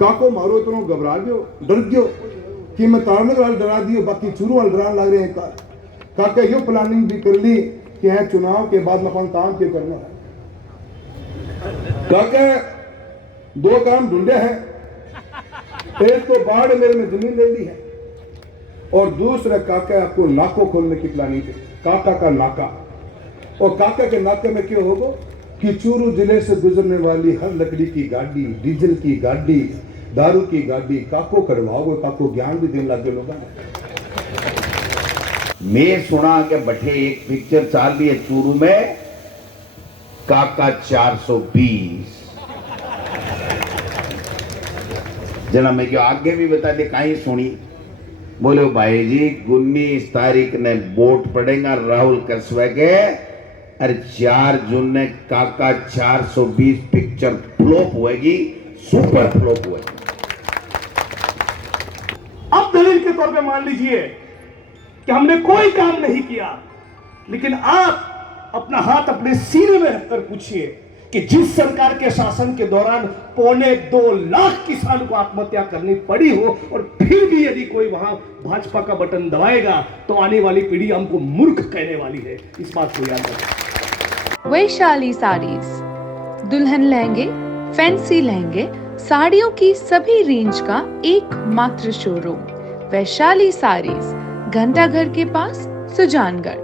काको मारो इतना घबरा गयो डर गयो कि मैं तारने वाल डरा दियो बाकी चूरू वाल डरान लग रहे हैं काका यो प्लानिंग भी कर ली कि है चुनाव के बाद में अपन काम क्यों करना है। काका 2 काम ढूंढे हैं, एक तो बाढ़ मेरे में जमीन ले ली है और दूसरा काका आपको नाको खोलने की प्लानिंग है, काका का नाका। और काका के नाके में क्यों होगा कि चूरू जिले से गुजरने वाली हर लकड़ी की गाड़ी, डीजल की गाड़ी, दारू की गाड़ी काको करवाओगे, काको ज्ञान भी देने लगे लोगों ने। मैं सुना कि बठे एक पिक्चर चाल रही है चूरू में, काका 420 जना मैं क्यों आगे भी बता दे कहीं सुनी। बोले भाई जी 19 तारीख ने वोट पड़ेगा राहुल कसवे के, अरे 4 जून ने काका 420 पिक्चर फ्लॉप होगी, सुपर फ्लॉप होगी। अब दलील के तौर पे मान लीजिए कि हमने कोई काम नहीं किया, लेकिन आप अपना हाथ अपने सीने में रखकर पूछिए कि जिस सरकार के शासन के दौरान 2.25 लाख किसान को आत्महत्या करनी पड़ी हो और फिर भी यदि कोई वहां भाजपा का बटन दबाएगा तो आने वाली पीढ़ी हमको मूर्ख कहने वाली है, इस बात को याद रखें। वैशाली साड़ीज, दुल्हन लहंगे, फैंसी लहंगे, साड़ियों की सभी रेंज का एकमात्र शोरूम वैशाली साड़ीज, घंटाघर के पास, सुजानगढ़।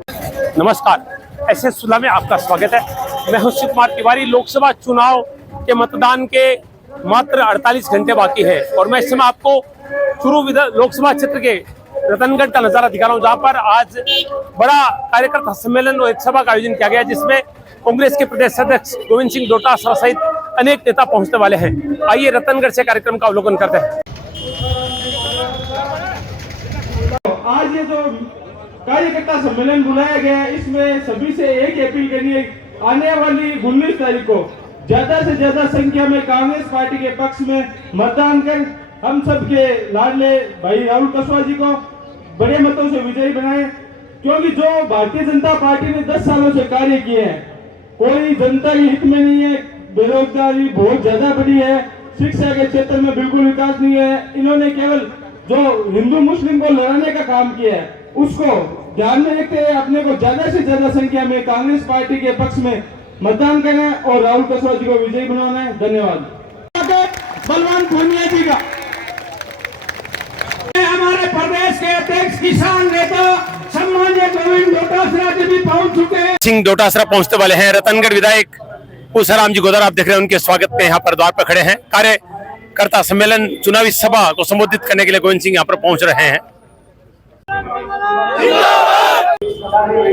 नमस्कार, ऐसे सुलह में आपका स्वागत है। मैं हूं शिव कुमार तिवारी। लोकसभा चुनाव के मतदान के मात्र 48 घंटे बाकी है और मैं इस समय आपको चूरू लोकसभा क्षेत्र के रतनगढ़ का नजारा दिखा रहा हूं, जहां पर आज बड़ा कार्यकर्ता सम्मेलन और एक सभा का आयोजन किया गया, जिसमें कांग्रेस के प्रदेश अध्यक्ष गोविंद सिंह डोटासरा सहित अनेक नेता पहुंचने वाले हैं। आइए रतनगढ़ से कार्यक्रम का अवलोकन करते हैं। आज ये जो कार्यकर्ता सम्मेलन बुलाया गया है, इसमें सभी से एक अपील करनी है, आने वाली 19 तारीख को ज्यादा से ज्यादा संख्या में कांग्रेस पार्टी के पक्ष में मतदान कर हम सब के लाडले भाई राहुल कसवा जी को बड़े मतों से विजयी बनाए। क्योंकि जो भारतीय जनता पार्टी ने 10 सालों से कार्य किए हैं, कोई जनता के हित में नहीं है। बेरोजगारी बहुत ज्यादा बढ़ी है, शिक्षा के क्षेत्र में बिल्कुल विकास नहीं है। इन्होंने केवल जो हिंदू मुस्लिम को लड़ाने का काम किया है, उसको ध्यान में रखते हुए अपने को ज्यादा से ज्यादा संख्या में कांग्रेस पार्टी के पक्ष में मतदान करना है और राहुल कसवा जी को विजयी बनाना है। धन्यवाद। बलवान पूर्णिया जी का, हमारे प्रदेश के अध्यक्ष किसान नेता सम्माननीय गोविंद डोटासरा जी भी पहुंच चुके हैं। सिंह डोटासरा पहुंचने वाले हैं। रतनगढ़ विधायक पूसाराम जी गोदारा आप देख रहे हैं, उनके स्वागत में यहाँ पर द्वार पर खड़े हैं। कार्यकर्ता सम्मेलन चुनावी सभा को संबोधित करने के लिए गोविंद सिंह यहाँ पर पहुंच रहे हैं।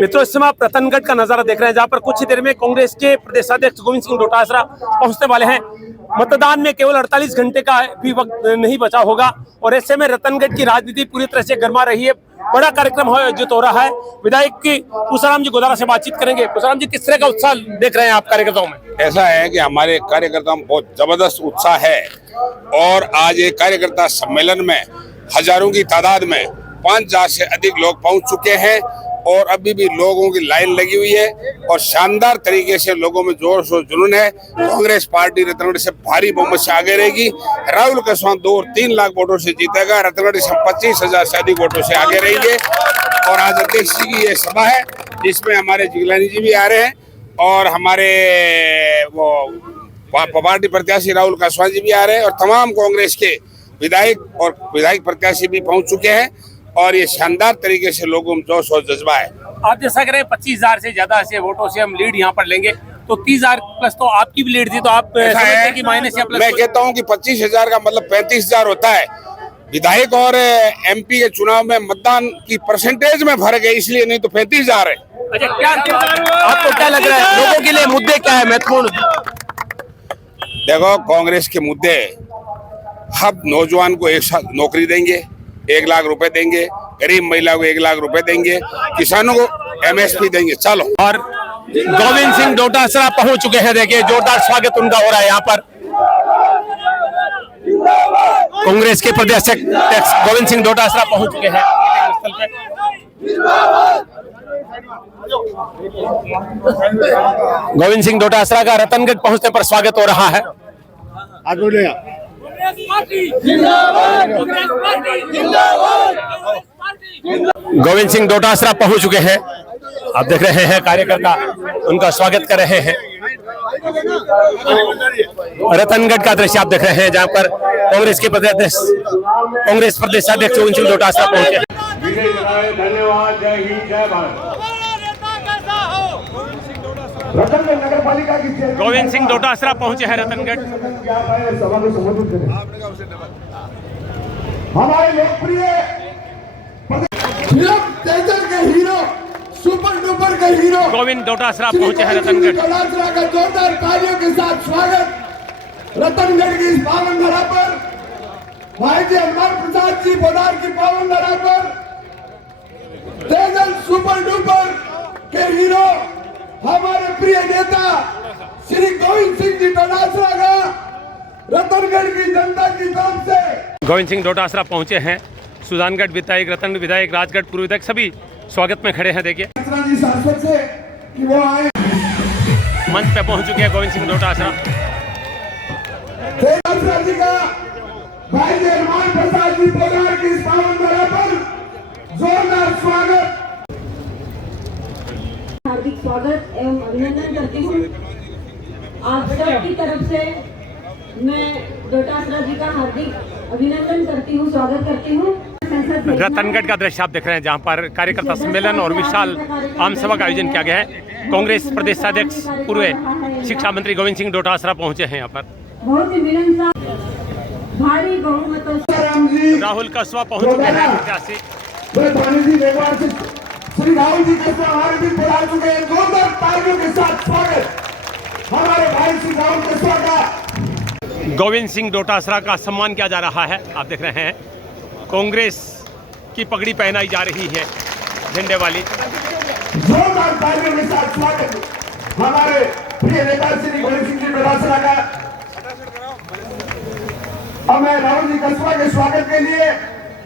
मित्रों, इस समय आप रतनगढ़ का नजारा देख रहे हैं, जहां पर कुछ ही देर में कांग्रेस के प्रदेशाध्यक्ष गोविंद सिंह डोटासरा पहुंचने वाले हैं। मतदान में केवल 48 घंटे का भी वक्त नहीं बचा होगा और ऐसे में रतनगढ़ की राजनीति पूरी तरह से गर्मा रही है। बड़ा कार्यक्रम आयोजित हो रहा है। विधायक की पूसाराम जी गोदारा से बातचीत करेंगे। पूसाराम जी, किस तरह का उत्साह देख रहे हैं आप कार्यकर्ताओं में? ऐसा है कि हमारे कार्यकर्ताओं में बहुत जबरदस्त उत्साह है और आज एक कार्यकर्ता सम्मेलन में हजारों की तादाद में 5000 से अधिक लोग पहुंच चुके हैं और अभी भी लोगों की लाइन लगी हुई है और शानदार तरीके से लोगों में जोर शोर जुनून है। कांग्रेस पार्टी रतनगढ़ से भारी बहुमत से आगे रहेगी। राहुल कसवा 2 और 3 लाख वोटों से जीतेगा। रतनगढ़ से 25,000 से अधिक वोटों से आगे रहेंगे। और आज अध्यक्ष जी की ये सभा है, जिसमें हमारे जिगलानी जी भी आ रहे हैं और हमारे वो पार्टी प्रत्याशी राहुल कसवा जी भी आ रहे हैं और तमाम कांग्रेस के विधायक और विधायक प्रत्याशी भी पहुंच चुके हैं और ये शानदार तरीके से लोगों में जोश और जज्बा है। आप जैसा करें 25,000 से ज्यादा से वोटों से हम लीड यहाँ पर लेंगे, तो 30,000 प्लस तो आपकी भी लीड थी, तो आप कि माइनस या प्लस? मैं कहता हूँ कि 25,000 का मतलब 35,000 होता है। विधायक और MP के चुनाव में मतदान की परसेंटेज में फर्क है, इसलिए, नहीं तो 35,000 है। अच्छा, क्या आपको क्या लग रहा है लोगों के लिए मुद्दे क्या है महत्वपूर्ण? देखो, कांग्रेस के मुद्दे, हम नौजवान को 1 साल नौकरी देंगे, 1 लाख रुपए देंगे, गरीब महिला को 1 लाख रुपए देंगे, किसानों को MSP देंगे। चलो। और गोविंद सिंह डोटासरा पहुंच चुके हैं। देखिए, जोरदार स्वागत उनका हो रहा है यहाँ पर। कांग्रेस के प्रदेश अध्यक्ष गोविंद सिंह डोटासरा पहुंच चुके हैं स्थल पे। गोविंद सिंह डोटासरा का रतनगढ़ पहुंचने पर स्वागत हो रहा है। गोविंद सिंह डोटासरा पहुंच चुके हैं। आप देख रहे हैं कार्यकर्ता उनका स्वागत कर रहे हैं। रतनगढ़ का दृश्य आप देख रहे हैं, जहां पर कांग्रेस प्रदेशाध्यक्ष गोविंद सिंह डोटासरा पहुंचे। धन्यवाद। जय हिंद, जय भारत। रतनगढ़ नगर पालिका की गोविंद सिंह डोटासरा पहुंचे हैं रतनगढ़। सभा को संबोधित करें। हमारे लोकप्रिय फिल्म तेजल के हीरो, सुपर डुपर के हीरो गोविंद डोटासरा पहुंचे हैं रतनगढ़। डोटासरा का जोरदार तालियों के साथ स्वागत। रतनगढ़ की इस पावन धरा पर, भाई जी हनुमान प्रसाद जी बोदार की पावन धरा पर तेजल सुपर डुपर के हीरो हमारे प्रिय नेता श्री गोविंद सिंह जी डोटासरा का रतनगढ़ की जनता की तरफ से गोविंद सिंह डोटासरा पहुंचे हैं। सुजानगढ़ विधायक, रतन विधायक, राजगढ़ पूर्व विधायक सभी स्वागत में खड़े हैं। देखिए जी सांसद से कि वो आए। मंच पे पहुंच चुके हैं गोविंद सिंह डोटासरा। डोटासरा जी का भाई जी हनुमान प्रसाद जी बोदार की इस पावन धरा पर जोरदार स्वागत। हार्दिक स्वागत एवं अभिनंदन करती हूँ। आप सबकी तरफ से मैं डोटासरा जी का हार्दिक अभिनंदन करती हूँ, स्वागत करती हूँ। रतनगढ़ का दृश्य आप देख रहे हैं, जहां पर कार्यकर्ता सम्मेलन और विशाल आम सभा का आयोजन किया गया है। कांग्रेस प्रदेशाध्यक्ष पूर्व शिक्षा मंत्री गोविंद सिंह डोटासरा पहुंचे हैं यहाँ पर। बहुत ही विनम्र भारी बहुमतों से राहुल कस्वा पहुंच चुके हैं प्रत्याशी। श्री राहुल जी कस्वा हमारे बीच बुला चुके हैं। जोरदार तालियों के साथ स्वागत हमारे भाई श्री राहुल कस्वा का। गोविंद सिंह डोटासरा का सम्मान किया जा रहा है। आप देख रहे हैं कांग्रेस की पगड़ी पहनाई जा रही है, झंडे वाली। जोरदार तालियों के साथ स्वागत हमारे प्रिय नेता श्री गोविंद सिंह जी डोटासरा का। अब मैं राहुल जी कस्वा के स्वागत के लिए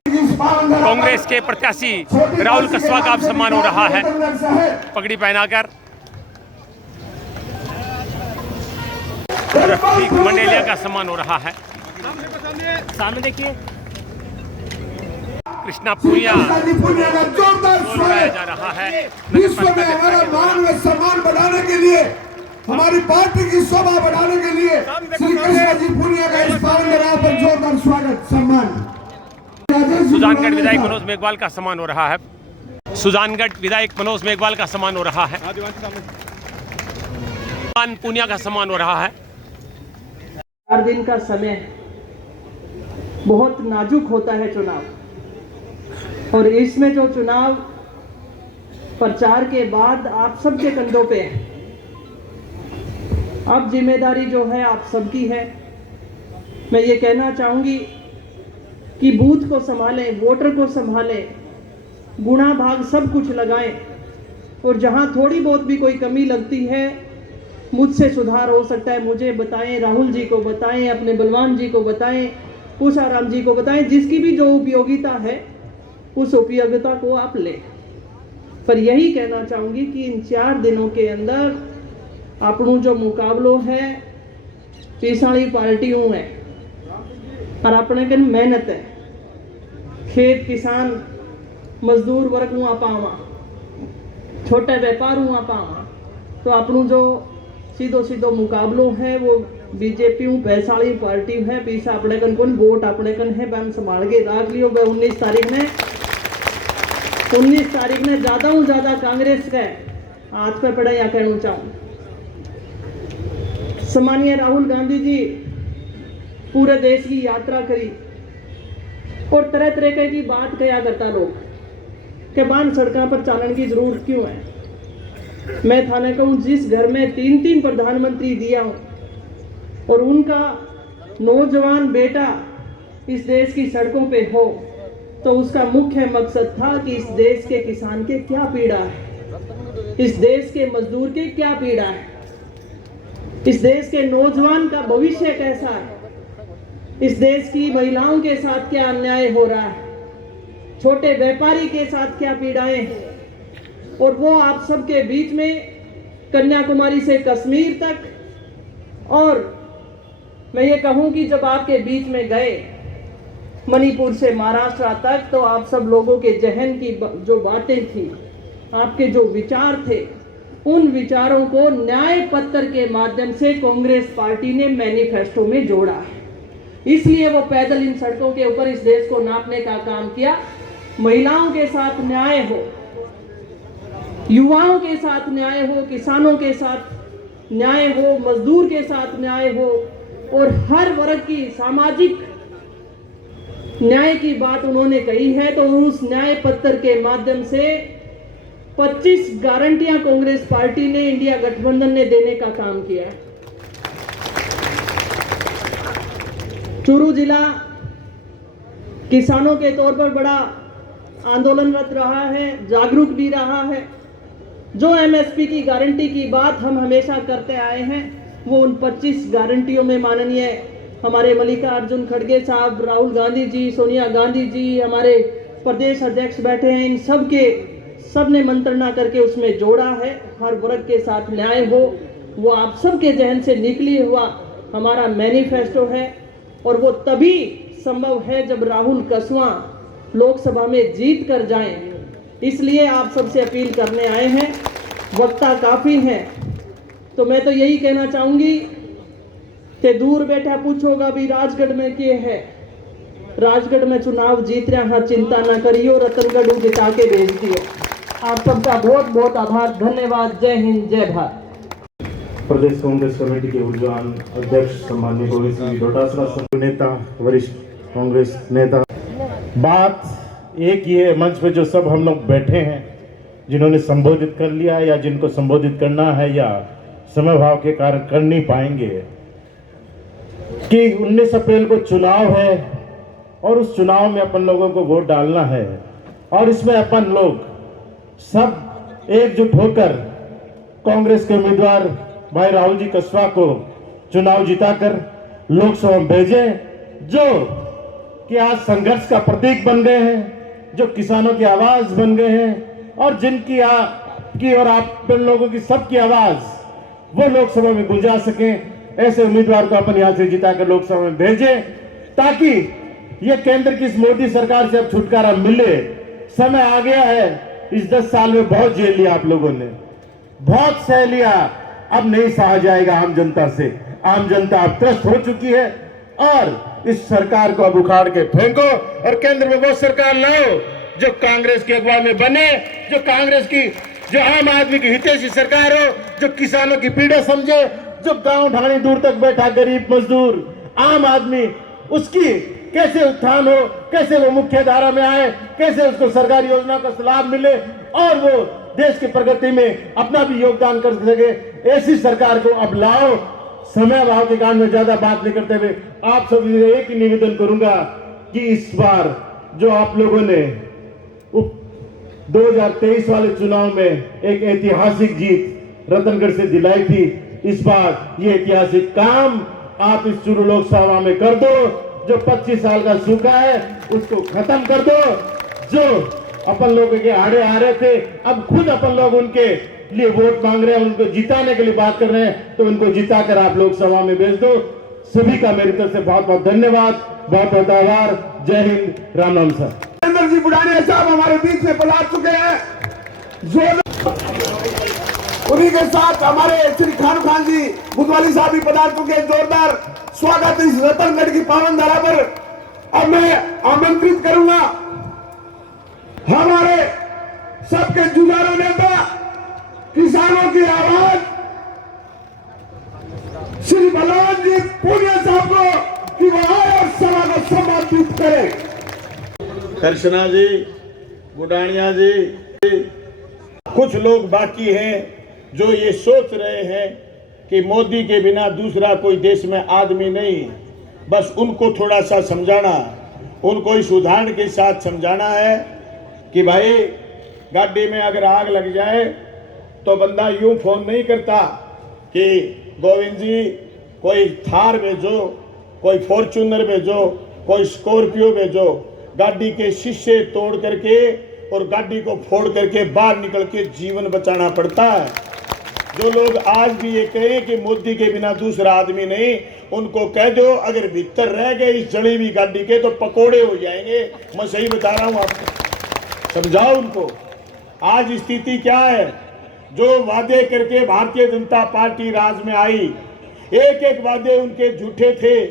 कांग्रेस के प्रत्याशी राहुल कस्वा का अब सम्मान हो रहा है पगड़ी पहनाकर। रफीक मंडेलिया का सम्मान हो रहा है। सामने देखिए कृष्णा पुनिया का जोरदार लगाया जा रहा है। विश्व में हमारा मान व सम्मान बढ़ाने के लिए, हमारी पार्टी की शोभा बढ़ाने के लिए श्री कृष्णा जी पुनिया का इस पावन धरा पर जोरदार स्वागत सम्मान। सुजानगढ़ विधायक मनोज मेघवाल का सम्मान हो रहा है। सुजानगढ़ विधायक मनोज मेघवाल का सम्मान हो रहा है। पुनिया का सम्मान हो रहा है। 4 दिन का समय बहुत नाजुक होता है चुनाव, और इसमें जो चुनाव प्रचार के बाद आप सबके कंधों पे है। अब जिम्मेदारी जो है आप सबकी है। मैं ये कहना चाहूंगी कि बूथ को संभालें, वोटर को संभालें, गुणा भाग सब कुछ लगाएं, और जहां थोड़ी बहुत भी कोई कमी लगती है, मुझसे सुधार हो सकता है, मुझे बताएं, राहुल जी को बताएं, अपने बलवान जी को बताएं, उषाराम जी को बताएं। जिसकी भी जो उपयोगिता है उस उपयोगिता को आप लें। पर यही कहना चाहूंगी कि इन 4 दिनों के अंदर आपनों जो मुकाबलो है पीसाड़ी पार्टियों है, और अपने कन मेहनत है। खेत किसान मजदूर वर्ग हुआ पावा, छोटे व्यापार हुआ पावा, तो अपनों जो सीधो सीधो मुकाबलो है वो बीजेपी पैसाड़ी पार्टी है। पीछा अपने कन कौन वोट अपने कन है, हम संभाल के रख लियो। 19 तारीख ने ज्यादा हूँ ज्यादा कांग्रेस का हाथ पे पड़ा या कहना चाहूँ। सम्मानीय राहुल गांधी जी पूरे देश की यात्रा करी, और तरह तरह की बात कया करता लोग के बान सड़कों पर चालन की जरूरत क्यों है। मैं थाने कहूँ जिस घर में 3 प्रधानमंत्री दिया हूँ और उनका नौजवान बेटा इस देश की सड़कों पे हो, तो उसका मुख्य मकसद था कि इस देश के किसान के क्या पीड़ा है, इस देश के मजदूर के क्या पीड़ा है, इस देश के नौजवान का भविष्य कैसा है, इस देश की महिलाओं के साथ क्या अन्याय हो रहा है, छोटे व्यापारी के साथ क्या पीड़ाएं हैं। और वो आप सबके बीच में कन्याकुमारी से कश्मीर तक, और मैं ये कहूं कि जब आपके बीच में गए मणिपुर से महाराष्ट्र तक, तो आप सब लोगों के जहन की जो बातें थी, आपके जो विचार थे, उन विचारों को न्याय पत्र के माध्यम से कांग्रेस पार्टी ने मैनिफेस्टो में जोड़ा है। इसलिए वो पैदल इन सड़कों के ऊपर इस देश को नापने का काम किया। महिलाओं के साथ न्याय हो, युवाओं के साथ न्याय हो, किसानों के साथ न्याय हो, मजदूर के साथ न्याय हो, और हर वर्ग की सामाजिक न्याय की बात उन्होंने कही है। तो उस न्याय पत्र के माध्यम से 25 गारंटियां कांग्रेस पार्टी ने, इंडिया गठबंधन ने देने का काम किया है। चूरू जिला किसानों के तौर पर बड़ा आंदोलनरत रहा है, जागरूक भी रहा है। जो एमएसपी की गारंटी की बात हम हमेशा करते आए हैं, वो उन 25 गारंटियों में माननीय हमारे मल्लिकार्जुन खड़गे साहब, राहुल गांधी जी, सोनिया गांधी जी, हमारे प्रदेश अध्यक्ष बैठे हैं, इन सब ने मंत्रणा करके उसमें जोड़ा है। हर वर्ग के साथ न्याय हो, वो आप सबके जहन से निकली हुआ हमारा मैनिफेस्टो है। और वो तभी संभव है जब राहुल कसवां लोकसभा में जीत कर जाएं। इसलिए आप सबसे अपील करने आए हैं, वक्ता काफी हैं, तो मैं तो यही कहना चाहूंगी कि दूर बैठा पूछोगा भी राजगढ़ में क्या है, राजगढ़ में चुनाव जीत रहा है, चिंता ना करियो, रतनगढ़ जिता के भेज दियो। आप सबका बहुत बहुत आभार, धन्यवाद। जय हिंद, जय भारत। प्रदेश कांग्रेस कमेटी के ऊर्जवान अध्यक्ष सम्माननीय गोविंद सिंह डोटासरा, नेता, वरिष्ठ कांग्रेस नेता, बात एक ही है, मंच पे जो सब हम लोग बैठे हैं, जिन्होंने संबोधित कर लिया या जिनको संबोधित करना है या समय भाव के कारण कर नहीं पाएंगे, कि 19 अप्रैल को चुनाव है और उस चुनाव में अपन लोगों को वोट डालना है, और इसमें अपन लोग सब एकजुट होकर कांग्रेस के उम्मीदवार भाई राहुल जी कसवा को चुनाव जिताकर लोकसभा में भेजें, जो कि आज संघर्ष का प्रतीक बन गए हैं, जो किसानों की आवाज बन गए हैं, और जिनकी की और आप लोगों की सबकी आवाज वो लोकसभा में गुंजा सके। ऐसे उम्मीदवार को अपन यहां से जिताकर लोकसभा में भेजें, ताकि ये केंद्र की इस मोदी सरकार से अब छुटकारा मिले। समय आ गया है, इस 10 साल में बहुत झेल लिया आप लोगों ने, बहुत सह लिया, अब नहीं सहा जाएगा आम जनता से। आम जनता अब त्रस्त हो चुकी है, और इस सरकार को अब उखाड़ के फेंको और केंद्र में वो सरकार लाओ जो कांग्रेस की अगुवाई में बने, जो कांग्रेस की, जो आम आदमी की हितैषी सरकार हो, जो किसानों की पीड़ा समझे, जो गांव ढाणी दूर तक बैठा गरीब मजदूर आम आदमी, उसकी कैसे उत्थान हो, कैसे वो मुख्य धारा में आए, कैसे उसको सरकारी योजना का लाभ मिले और वो देश की प्रगति में अपना भी योगदान कर सके, ऐसी सरकार को अब लाओ। समय अभाव के कारण में ज्यादा बात नहीं करते हुए आप सभी से एक ही निवेदन करूंगा कि इस बार जो आप लोगों ने 2023 वाले चुनाव में एक ऐतिहासिक जीत रतनगढ़ से दिलाई थी, इस बार ये ऐतिहासिक काम आप इस चूरू लोकसभा में कर दो। जो 25 साल का सूखा है उसको खत्म कर दो। जो अपन लोगों के आड़े आ रहे थे, अब खुद अपन लोग उनके लिए वोट मांग रहे हैं, उनको जिताने के लिए बात कर रहे हैं, तो उनको जिताकर आप लोकसभा में भेज दो। सभी का मेरी तरफ से बहुत बहुत धन्यवाद, बहुत बहुत आभार। जय हिंद, राम नाम सर। नरेंद्र जी बुढ़ानिया साहब हमारे बीच में पधार चुके हैं, उन्हीं के साथ हमारे श्री खान जी बुधवाली साहब भी पधार चुके हैं। जोरदार स्वागत इस रतनगढ़ की पावन धरा पर। अब मैं आमंत्रित करूंगा हमारे सबके जुझारू नेता, किसानों की आवाज श्री बलवान जी पूनिया साहब को कि वो आए और सभा को संबोधित करें। कृष्णा जी, बुढ़ानिया जी, कुछ लोग बाकी हैं जो ये सोच रहे हैं कि मोदी के बिना दूसरा कोई देश में आदमी नहीं। बस उनको थोड़ा सा समझाना, उनको इस उदाहरण के साथ समझाना है कि भाई गाड़ी में अगर आग लग जाए तो बंदा यूं फोन नहीं करता कि गोविंद जी कोई थार भेजो, कोई फॉर्च्यूनर भेजो, कोई स्कॉर्पियो भेजो। गाड़ी के शीशे तोड़ करके और गाड़ी को फोड़ करके बाहर निकल के जीवन बचाना पड़ता है। जो लोग आज भी ये कहें कि मोदी के बिना दूसरा आदमी नहीं, उनको कह दो अगर भीतर रह गए इस जली हुई गाड़ी के तो पकोड़े हो जाएंगे। मैं सही बता रहा हूं आपको, समझाओ उनको। आज स्थिति क्या है, जो वादे करके भारतीय जनता पार्टी राज में आई, एक एक वादे उनके झूठे थे।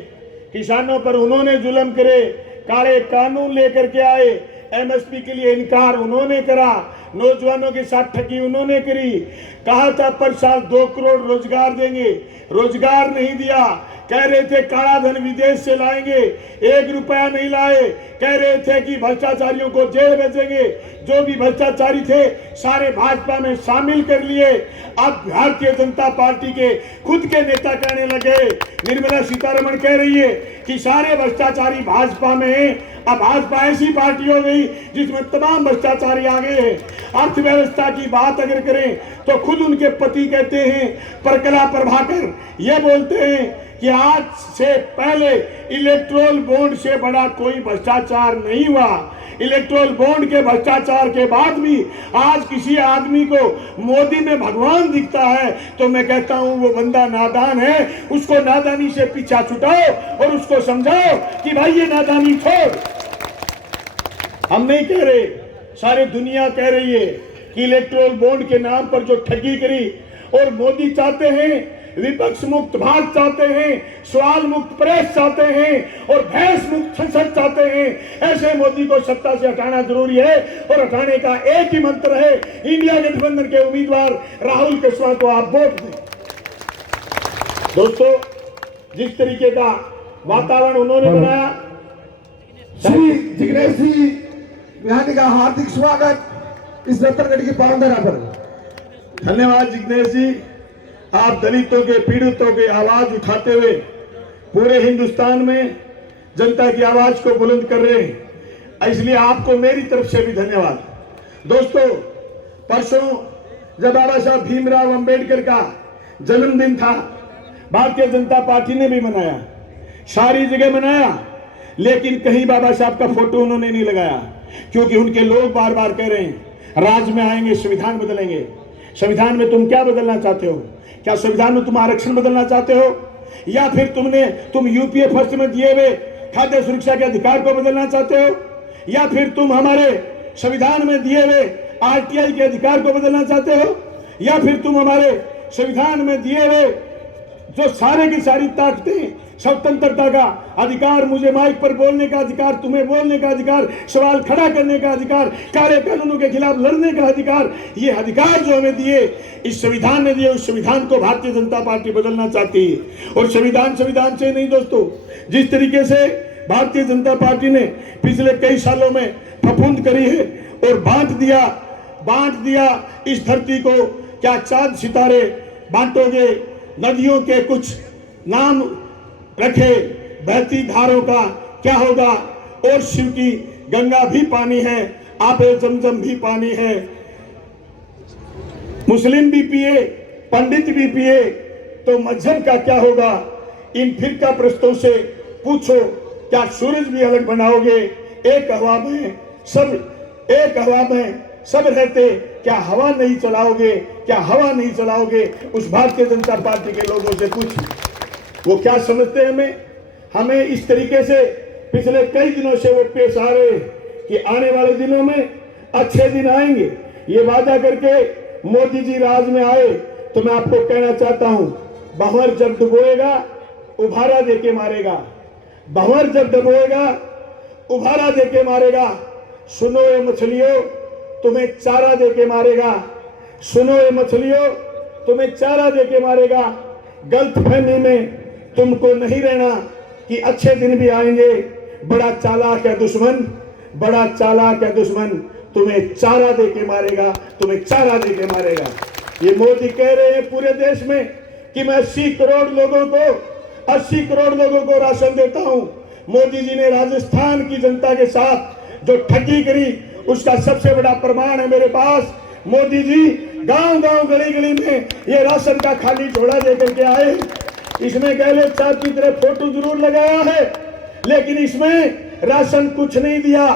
किसानों पर उन्होंने जुल्म करे, काले कानून लेकर के आए, एमएसपी के लिए इनकार उन्होंने करा, नौजवानों के साथ ठगी उन्होंने करी। कहा था पर साल 2 करोड़ रोजगार देंगे, रोजगार नहीं दिया। कह रहे थे काला धन विदेश से लाएंगे, 1 रुपया नहीं लाए। कह रहे थे कि भ्रष्टाचारियों को जेल भेजेंगे, जो भी भ्रष्टाचारी थे सारे भाजपा में शामिल कर लिए। अब भारतीय जनता पार्टी के खुद के नेता कहने लगे, निर्मला सीतारमण कह रही है कि सारे भ्रष्टाचारी भाजपा में हैं। अब भाजपा ऐसी पार्टी हो गई जिसमें तमाम भ्रष्टाचारी आ गए हैं। अर्थव्यवस्था की बात अगर करें तो खुद उनके पति कहते हैं, प्रकला प्रभाकर ये बोलते हैं कि आज से पहले इलेक्ट्रोल बॉन्ड से बड़ा कोई भ्रष्टाचार नहीं हुआ। इलेक्ट्रोल बॉन्ड के भ्रष्टाचार के बाद भी आज किसी आदमी को मोदी में भगवान दिखता है तो मैं कहता हूं वो बंदा नादान है। उसको नादानी से पीछा छुटाओ और उसको समझाओ कि भाई ये नादानी छोड़। हम नहीं कह रहे, सारी दुनिया कह रही है कि इलेक्ट्रोल बॉन्ड के नाम पर जो ठगी करी, और मोदी चाहते हैं विपक्ष मुक्त भारत चाहते हैं, सवाल मुक्त प्रेस चाहते हैं और भैंस मुक्त संसद चाहते हैं। ऐसे मोदी को सत्ता से हटाना जरूरी है और हटाने का एक ही मंत्र है, इंडिया गठबंधन के उम्मीदवार राहुल कुशवाहा को आप वोट दें। दोस्तों, जिस तरीके का वातावरण उन्होंने बनाया, श्री जिग्नेश जी बिहानी का हार्दिक स्वागत इस रतनगढ़ की पावन धरा पर। धन्यवाद जिग्नेश जी, आप दलितों के पीड़ितों की आवाज उठाते हुए पूरे हिंदुस्तान में जनता की आवाज को बुलंद कर रहे हैं, इसलिए आपको मेरी तरफ से भी धन्यवाद। दोस्तों, परसों जब बाबा साहब भीमराव अंबेडकर का जन्मदिन था, भारतीय जनता पार्टी ने भी मनाया, सारी जगह मनाया, लेकिन कहीं बाबा साहब का फोटो उन्होंने नहीं लगाया, क्योंकि उनके लोग बार बार कह रहे हैं राज में आएंगे संविधान बदलेंगे। संविधान में तुम क्या बदलना चाहते हो? क्या संविधान में तुम आरक्षण बदलना चाहते हो, या फिर तुम यूपीए फर्स्ट में दिए हुए खाद्य सुरक्षा के अधिकार को बदलना चाहते हो, या फिर तुम हमारे संविधान में दिए हुए आरटीआई के अधिकार को बदलना चाहते हो, या फिर तुम हमारे संविधान में दिए हुए जो सारे की सारी ताकतें, स्वतंत्रता का अधिकार, मुझे माइक पर बोलने का अधिकार, तुम्हें बोलने का अधिकार, सवाल खड़ा करने का अधिकार, काले कानूनों के खिलाफ लड़ने का अधिकार, ये अधिकार जो हमें दिए इस संविधान ने दिए, उस संविधान को भारतीय जनता पार्टी बदलना चाहती है। और संविधान से नहीं दोस्तों, जिस तरीके से भारतीय जनता पार्टी ने पिछले कई सालों में फफूंद करी है और बांट दिया इस धरती को, क्या चांद सितारे बांटोगे, नदियों के कुछ नाम रखे, बहती धारों का क्या होगा, और शिव की गंगा भी पानी है, आपे जमजम भी पानी है, मुस्लिम भी पिए, पंडित भी पिए, तो मजहब का क्या होगा। इन फिरका प्रस्तों से पूछो, क्या सूरज भी अलग बनाओगे? एक हवा में सब रहते, क्या हवा नहीं चलाओगे? क्या हवा नहीं चलाओगे? उस भारतीय जनता पार्टी के लोगों से पूछिए, वो क्या समझते हैं हमें इस तरीके से पिछले कई दिनों से वो पेश आ रहे कि आने वाले दिनों में अच्छे दिन आएंगे। ये वादा करके मोदी जी राज में आए, तो मैं आपको कहना चाहता हूं, भंवर जब डुबोएगा उभारा देके मारेगा, भंवर जब डुबोएगा उभारा देके मारेगा। सुनो ये मछलियों, तुम्हें चारा देके मारेगा, सुनो ये मछलियों, तुम्हें चारा देके मारेगा। गलतफहमी में तुमको नहीं रहना कि अच्छे दिन भी आएंगे। बड़ा चालाक है दुश्मन, बड़ा चालाक है दुश्मन, तुम्हें चारा देके मारेगा, तुम्हें चारा देके मारेगा। ये मोदी कह रहे हैं पूरे देश में कि मैं 80 करोड़ लोगों को राशन देता हूं। मोदी जी ने राजस्थान की जनता के साथ जो ठगी करी, उसका सबसे बड़ा प्रमाण है मेरे पास। मोदी जी गांव-गांव, गली-गली में ये राशन का खाली झोला लेकर के आए। इसमें गहलोत साहब की तरह फोटो जरूर लगाया है, लेकिन इसमें राशन कुछ नहीं दिया,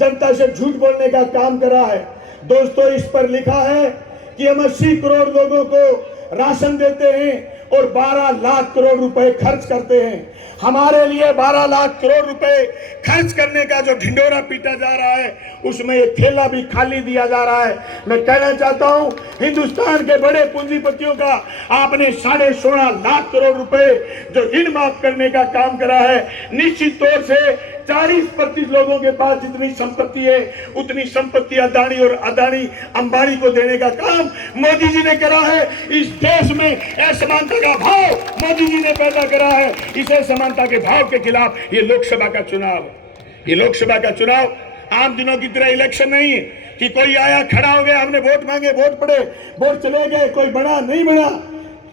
जनता से झूठ बोलने का काम करा है। दोस्तों, इस पर लिखा है कि हम 80 करोड़ लोगों को राशन देते हैं, और 12 लाख करोड़ रुपए खर्च करते हैं। हमारे लिए 12 लाख करोड़ रुपए खर्च करने का जो ढिंडोरा पीटा जा रहा है, उसमें ये थैला भी खाली दिया जा रहा है। मैं कहना चाहता हूं, हिंदुस्तान के बड़े पूंजीपतियों का आपने 16.5 लाख करोड़ रुपए जो ऋण माफ करने का काम करा है, निश्चित तौर से 40% लोगों के पास जितनी संपत्ति है उतनी संपत्ति अदानी और अदानी अंबानी को देने का काम मोदी जी ने करा है। इस देश में असमानता का भाव मोदी जी ने पैदा करा है। इस असमानता के भाव के खिलाफ ये लोकसभा का चुनाव आम दिनों की तरह इलेक्शन नहीं है कि कोई आया खड़ा हो गया, हमने वोट मांगे, वोट पड़े, वोट चले गए, कोई बना नहीं बना।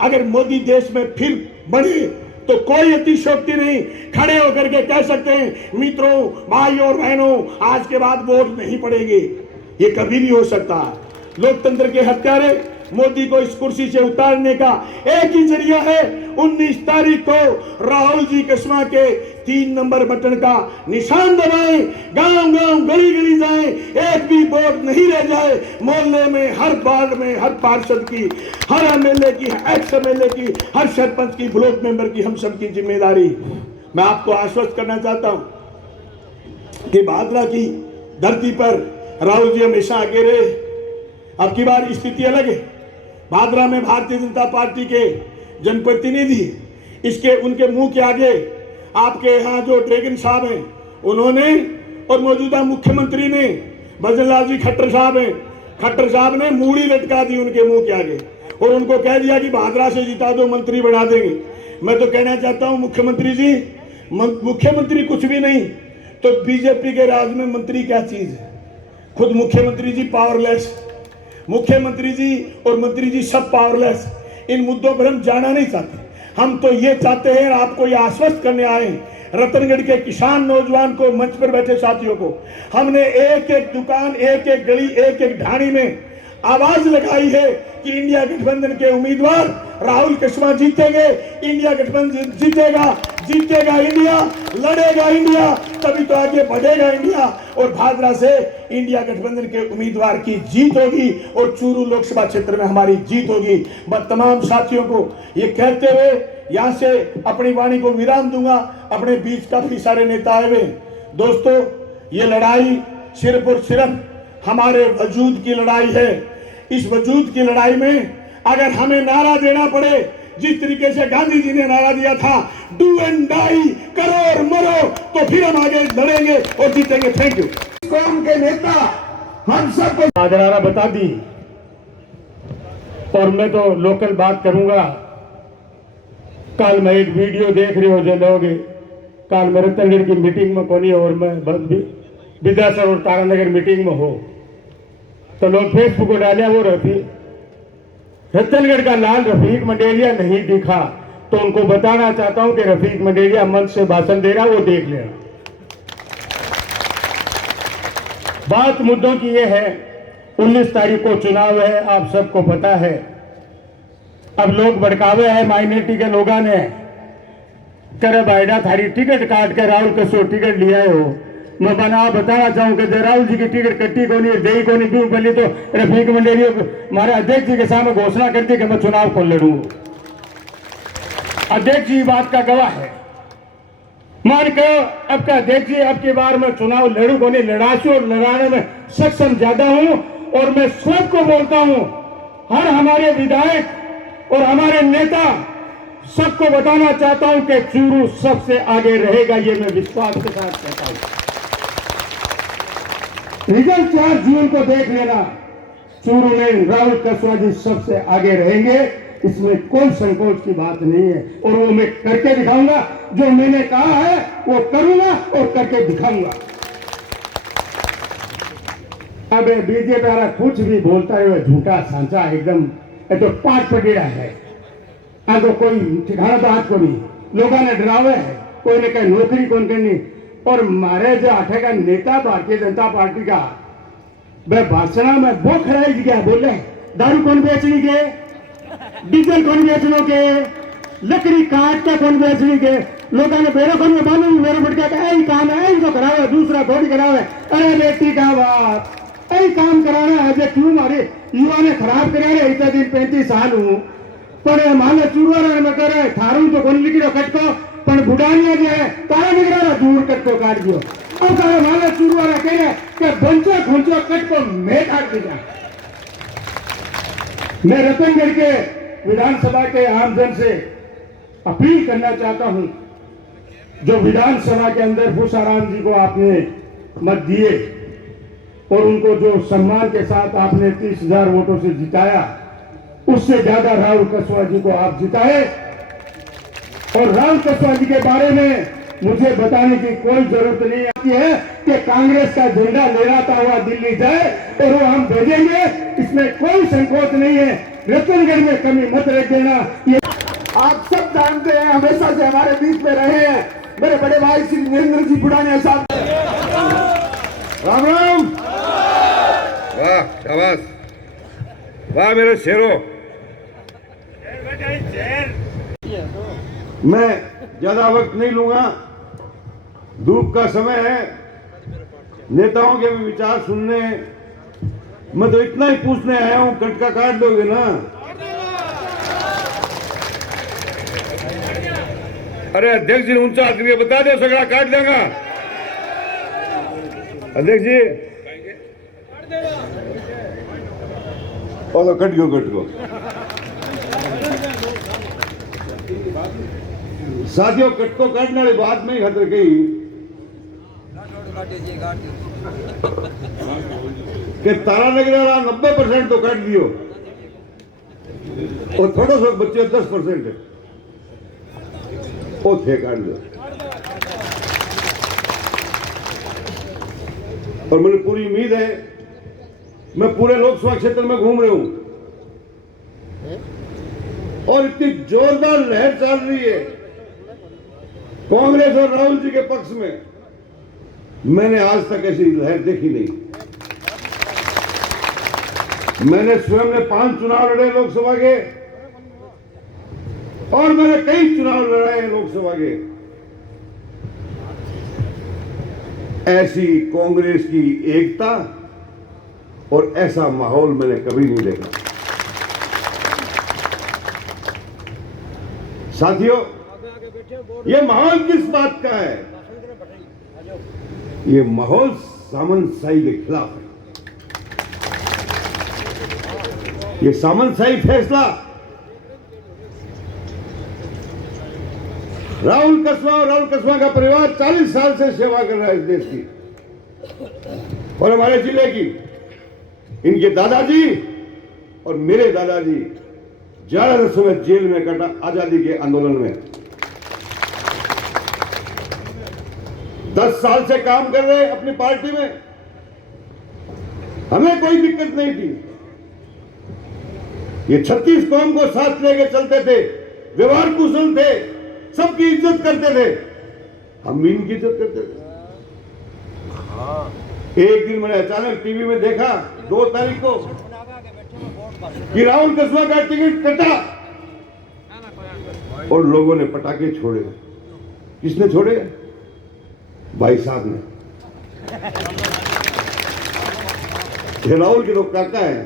अगर मोदी देश में फिर बने तो कोई अतिशयोक्ति नहीं, खड़े होकर के कह सकते हैं मित्रों, भाइयों और बहनों, आज के बाद वोट नहीं पड़ेगी। ये कभी नहीं हो सकता। लोकतंत्र के हत्यारे मोदी को इस कुर्सी से उतारने का एक ही जरिया है, 19 तारीख को राहुल जी कस्बा के 3 नंबर बटन का निशान दबाएं, गांव गांव गली गली जाएं, एक भी वोट नहीं रह जाए। मोहल्ले में, हर वार्ड में, हर पार्षद की, हर एमएलए की, एक्स एमएलए की, हर सरपंच की, ब्लॉक मेंबर की, हम सब की जिम्मेदारी। मैं आपको आश्वस्त करना चाहता हूं कि भादरा की धरती पर राहुल जी हमेशा आगे रहे। अब की बार स्थिति अलग है। भादरा में भारतीय जनता पार्टी के जनप्रतिनिधि, इसके उनके मुंह के आगे आपके यहाँ जो ड्रैगन साहब हैं उन्होंने, और मौजूदा मुख्यमंत्री ने, भजनलाल जी खट्टर साहब हैं, खट्टर साहब ने मूड़ी लटका दी उनके मुंह के आगे और उनको कह दिया कि भादरा से जिता दो, मंत्री बना देंगे। मैं तो कहना चाहता हूं मुख्यमंत्री जी, मुख्यमंत्री कुछ भी नहीं तो बीजेपी के राज में मंत्री क्या चीज है? खुद मुख्यमंत्री जी पावरलेस, मुख्यमंत्री जी और मंत्री जी सब पावरलेस। इन मुद्दों पर हम जाना नहीं चाहते। हम तो ये चाहते हैं, आपको ये आश्वस्त करने आए, रतनगढ़ के किसान नौजवान को, मंच पर बैठे साथियों को, हमने एक एक दुकान, एक एक गली, एक एक ढाणी में आवाज लगाई है कि इंडिया गठबंधन के उम्मीदवार राहुल कस्बा जीतेंगे, इंडिया गठबंधन जीतेगा, जीतेगा इंडिया, लड़ेगा इंडिया, तभी तो आगे बढ़ेगा इंडिया। और भादरा से इंडिया गठबंधन के उम्मीदवार की जीत होगी और चूरू लोकसभा क्षेत्र में हमारी जीत होगी। मैं तमाम साथियों को ये कहते हुए यहां से अपनी वाणी को विराम दूंगा। अपने बीच काफी सारे नेता आए हुए। दोस्तों, ये लड़ाई सिर्फ और सिर्फ हमारे वजूद की लड़ाई है। इस वजूद की लड़ाई में अगर हमें नारा देना पड़े, जिस तरीके से गांधी जी ने नारा दिया था, डू एंड डाई, करो और मरो, तो फिर हम आगे लड़ेंगे और जीतेंगे। Thank you. कौम के नेता हम सबको आगरारा बता दी और मैं तो लोकल बात करूंगा। कल मैं एक वीडियो देख रहे हो जो लोग, कल मैं रतनगढ़ की मीटिंग में कोनी और मैं विद्यासर और तारानगर मीटिंग में हो तो लोग फेसबुक को डाले वो रतनगढ़ का लाल रफीक मंडेलिया नहीं दिखा, तो उनको बताना चाहता हूं कि रफीक मंडेलिया मंच से भाषण दे रहा, वो देख लेना। बात मुद्दों की यह है, 19 तारीख को चुनाव है, आप सबको पता है। अब लोग भड़कावे है माइनॉरिटी के लोगों ने, करे बायडा थारी टिकट काट के राहुल कसो टिकट लिया हो। मैं बताना चाहूँ कि राहुल जी की टिकट कट्टी को नहीं, दे को नहीं, क्यों पहले तो रफीक मंडेलिया हमारे अध्यक्ष जी के सामने घोषणा कर दी कि मैं चुनाव को लड़ूंगा। अध्यक्ष जी बात का गवाह है। मान के अब का अध्यक्ष जी अब की बार मैं चुनाव लड़ू को नहीं, लड़ाशू और लड़ाने में सक्षम ज्यादा हूं। और मैं सबको बोलता हूं, हर हमारे विधायक और हमारे नेता सबको बताना चाहता हूं कि चूरू सबसे आगे रहेगा, ये मैं विश्वास के साथ कहता हूं। रिजल्ट 4 जून को देख लेना, चूरू में राहुल कस्बा जी सबसे आगे रहेंगे, इसमें कोई संकोच की बात नहीं है। और वो मैं करके दिखाऊंगा, जो मैंने कहा है वो करूंगा और करके दिखाऊंगा। अब बीजेपी वाला कुछ भी बोलता है झूठा सांचा एकदम, तो पाठ पटेड़ा है। अब तो कोई ठिकाना तो आज को नहीं, लोगों ने डरावे है, कोई ने कहा नौकरी कौन करनी। और मारे जो आठे का नेता भारतीय जनता पार्टी का वह भाषण में वो खराई गया, बोले दारू कौन बेचनी के, डीजल कौन बेचने के, लकड़ी काट के कौन बेचने के। लोगों ने बेरो कौन मालूम, मेरे बढ़ के यही काम है, यही तो करावे, दूसरा थोड़ी करावे। अरे बेटी का बात, यही काम कराना है जो क्यों मारे युवा ने खराब करा रहे। इतने दिन 35 साल हूँ, પણ માને ચુરવારા કરે થારું તો કોણ નીકળ્યો કટકો પણ બુડાણીયા જે તારા નીકળ્યા દૂર કટકો કાઢ્યો अब तारे माने चुरवारा कहे कि बंचो खुंचो कटको मैं काट दिया। मैं रतनगढ़ के विधानसभा के आमजन से अपील करना चाहता हूं, जो विधानसभा के अंदर भूसाराम जी को आपने मत दिए और उनको जो सम्मान के साथ आपने 30,000 वोटों से जिताया, उससे ज्यादा राहुल कसवा जी को आप जिताए। और राहुल कसवा जी के बारे में मुझे बताने की कोई जरूरत नहीं आती है कि कांग्रेस का झंडा लहराता हुआ दिल्ली जाए और वो हम भेजेंगे, इसमें कोई संकोच नहीं है। रतनगढ़ में कमी मत रख देना। ये आप सब जानते हैं, हमेशा से हमारे बीच में रहे हैं मेरे बड़े भाई श्री नरेंद्र जी बुढ़ानिया साहब। राम राम। वाह शाबाश, वाह मेरे शेरों। मैं ज्यादा वक्त नहीं लूंगा, धूप का समय है, नेताओं के भी विचार सुनने। मैं तो इतना ही पूछने आया हूं, कटका काट दोगे ना? अरे अध्यक्ष जी ऊंचा हाथ करके बता दो, सगड़ा काट देगा अध्यक्ष जी। और कट गयो। साथियों, कटको काटने वाली बात नहीं खतर गई कि तारा नगरा 90% तो काट दियो और थोड़ा सा बच्चे 10% है वो थे काट दो। और मुझे पूरी उम्मीद है, मैं पूरे लोकसभा क्षेत्र में घूम रहा हूं और इतनी जोरदार लहर चल रही है कांग्रेस और राहुल जी के पक्ष में, मैंने आज तक ऐसी लहर देखी नहीं। मैंने स्वयं ने 5 चुनाव लड़े लोकसभा के और मैंने कई चुनाव लड़ाए हैं लोकसभा के। ऐसी कांग्रेस की एकता और ऐसा माहौल मैंने कभी नहीं देखा। साथियों, ये माहौल किस बात का है? ये माहौल सामंतशाही के खिलाफ है। ये सामंतशाही फैसला राहुल कसवा का परिवार 40 साल से सेवा कर रहा है इस देश की और हमारे जिले की। इनके दादाजी और मेरे दादाजी 11 समय जेल में कटा आजादी के आंदोलन में। 10 साल से काम कर रहे अपनी पार्टी में, हमें कोई दिक्कत नहीं थी। ये 36 कौम को साथ लेके चलते थे, व्यवहार कुशल थे, सबकी इज्जत करते थे, हम भी इनकी इज्जत करते थे। एक दिन मैंने अचानक टीवी में देखा 2 तारीख को कि राहुल कसवा का टिकट कटा और लोगों ने पटाखे छोड़े। किसने छोड़े? भाई साहब ने। राहुल के लोग काका है।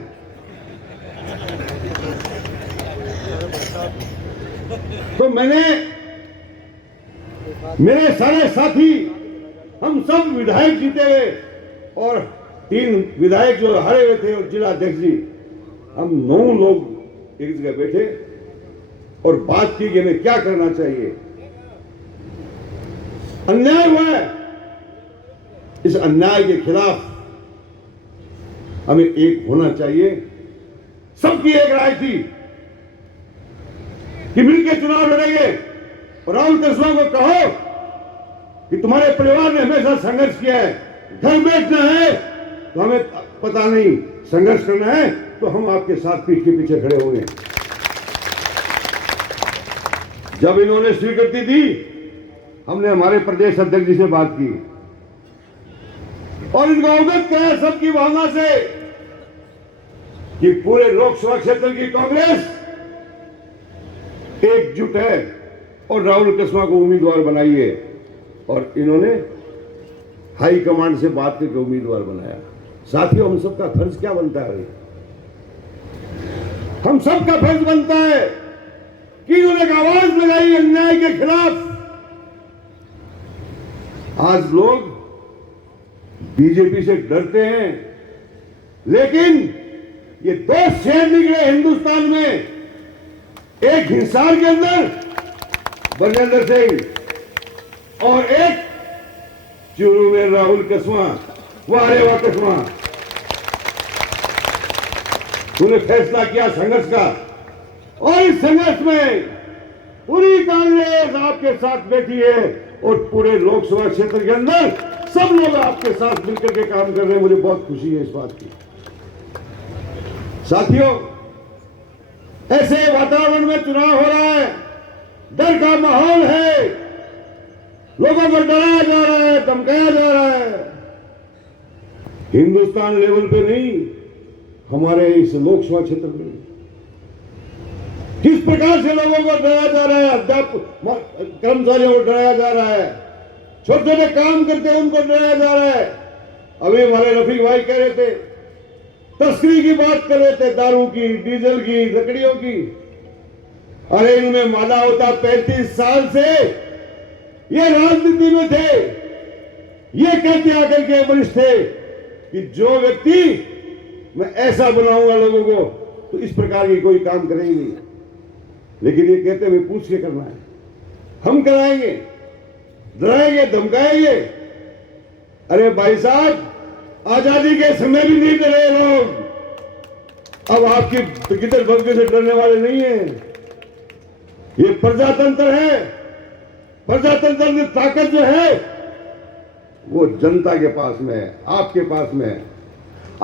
तो मेरे सारे साथी, हम सब विधायक जीते हुए और 3 विधायक जो हारे हुए थे और जिला अध्यक्ष जी, हम 9 लोग एक जगह बैठे और बात की कि हमें क्या करना चाहिए। अन्याय हुआ है, इस अन्याय के खिलाफ हमें एक होना चाहिए। सबकी एक राय थी कि मिलकर चुनाव लड़ेंगे और राहुल कसवा को कहो कि तुम्हारे परिवार ने हमेशा संघर्ष किया है, घर बैठना है तो हमें पता नहीं, संघर्ष करना है तो हम आपके साथ पीठ के पीछे खड़े होंगे। जब इन्होंने स्वीकृति दी, हमने हमारे प्रदेश अध्यक्ष जी से बात की और इनको अवगत कराया सबकी भावना से कि पूरे लोकसभा क्षेत्र की कांग्रेस एकजुट है और राहुल कसवा को उम्मीदवार बनाई है। और इन्होंने हाई कमांड से बात करके उम्मीदवार बनाया। साथियों, हम सबका फर्ज क्या बनता है? हम सबका फर्ज बनता है कि इन्होंने एक आवाज लगाई अन्याय के खिलाफ। आज लोग बीजेपी से डरते हैं, लेकिन ये दो शेर निकले हिंदुस्तान में, एक हिसार के अंदर बरजिंदर सिंह और एक चूरू में राहुल कसवां। वाह रे वाह कसवां, तूने फैसला किया संघर्ष का, और इस संघर्ष में पूरी कांग्रेस आपके साथ बैठी है और पूरे लोकसभा क्षेत्र के अंदर सब लोग आपके साथ मिलकर के काम कर रहे हैं। मुझे बहुत खुशी है इस बात की। साथियों, ऐसे वातावरण में चुनाव हो रहा है, डर का माहौल है, लोगों को डराया जा रहा है, धमकाया जा रहा है। हिंदुस्तान लेवल पे नहीं, हमारे इस लोकसभा क्षेत्र में किस प्रकार से लोगों को डराया जा रहा है, अध्यापक कर्मचारियों को डराया जा रहा है, छोटे छोटे काम करते हैं उनको डराया जा रहा है। अभी हमारे रफीक भाई कह रहे थे, तस्करी की बात कर रहे थे, दारू की, डीजल की, लकड़ियों की। अरे इनमें मादा होता 35 साल से ये राजनीति में थे, ये कहते आकर के वरिष्ठ थे कि जो व्यक्ति मैं ऐसा बनाऊंगा लोगों को तो इस प्रकार की कोई काम करेंगे नहीं, लेकिन ये कहते हमें पूछ के करना है, हम कराएंगे, डराएंगे, धमकाएंगे। अरे भाई साहब, आजादी के समय भी नहीं डरे लोग, अब आपकी गिदड़ भक्ति से डरने वाले नहीं है। ये प्रजातंत्र है, प्रजातंत्र की ताकत जो है वो जनता के पास में है, आपके पास में है।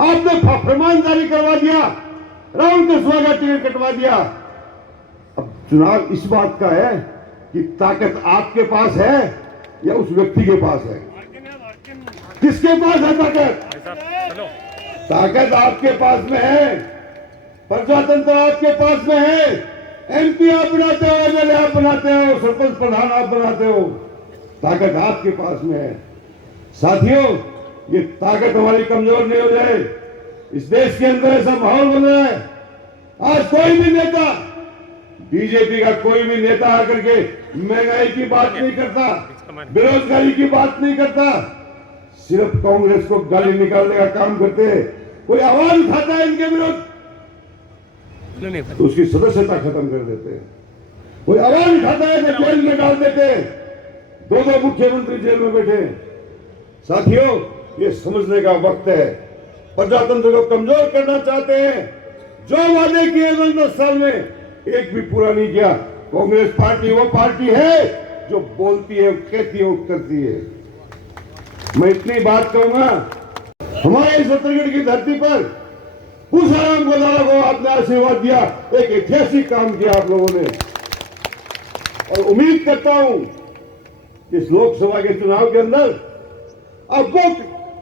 आपने फरमान जारी करवा दिया, राहुल कसवां का टिकट कटवा दिया। अब चुनाव इस बात का है कि ताकत आपके पास है या उस व्यक्ति के पास है। किसके पास है ताकत? ताकत आपके पास में है, प्रजातंत्र आपके पास में है। एमपी आप बनाते हो, एमएलए आप बनाते हो, सरपंच प्रधान आप बनाते हो, ताकत आपके पास में है। साथियों, ये ताकत हमारी कमजोर नहीं हो जाए। इस देश के अंदर ऐसा माहौल बन रहा है, आज कोई भी नेता, बीजेपी का कोई भी नेता आकर के महंगाई की बात नहीं करता, बेरोजगारी की बात नहीं करता, सिर्फ कांग्रेस को गाली निकालने का काम करते हैं। कोई आवाज उठाता है इनके विरुद्ध तो उसकी सदस्यता खत्म कर देते हैं। कोई आवाज उठाता है तो जेल में डाल देते हैं। दो मुख्यमंत्री जेल में बैठे हैं। साथियों, ये समझने का वक्त है, प्रजातंत्र को कमजोर करना चाहते हैं। जो वादे किए 10 साल में एक भी पूरा नहीं किया। कांग्रेस पार्टी वो पार्टी है जो बोलती है, कहती है, करती है। मैं इतनी बात कहूंगा, हमारे छत्तीसगढ़ की धरती पर पूसाराम गोदारा को आपने आशीर्वाद दिया, एक ऐतिहासिक काम किया आप लोगों ने, और उम्मीद करता हूं इस लोकसभा के चुनाव के अंदर आप वो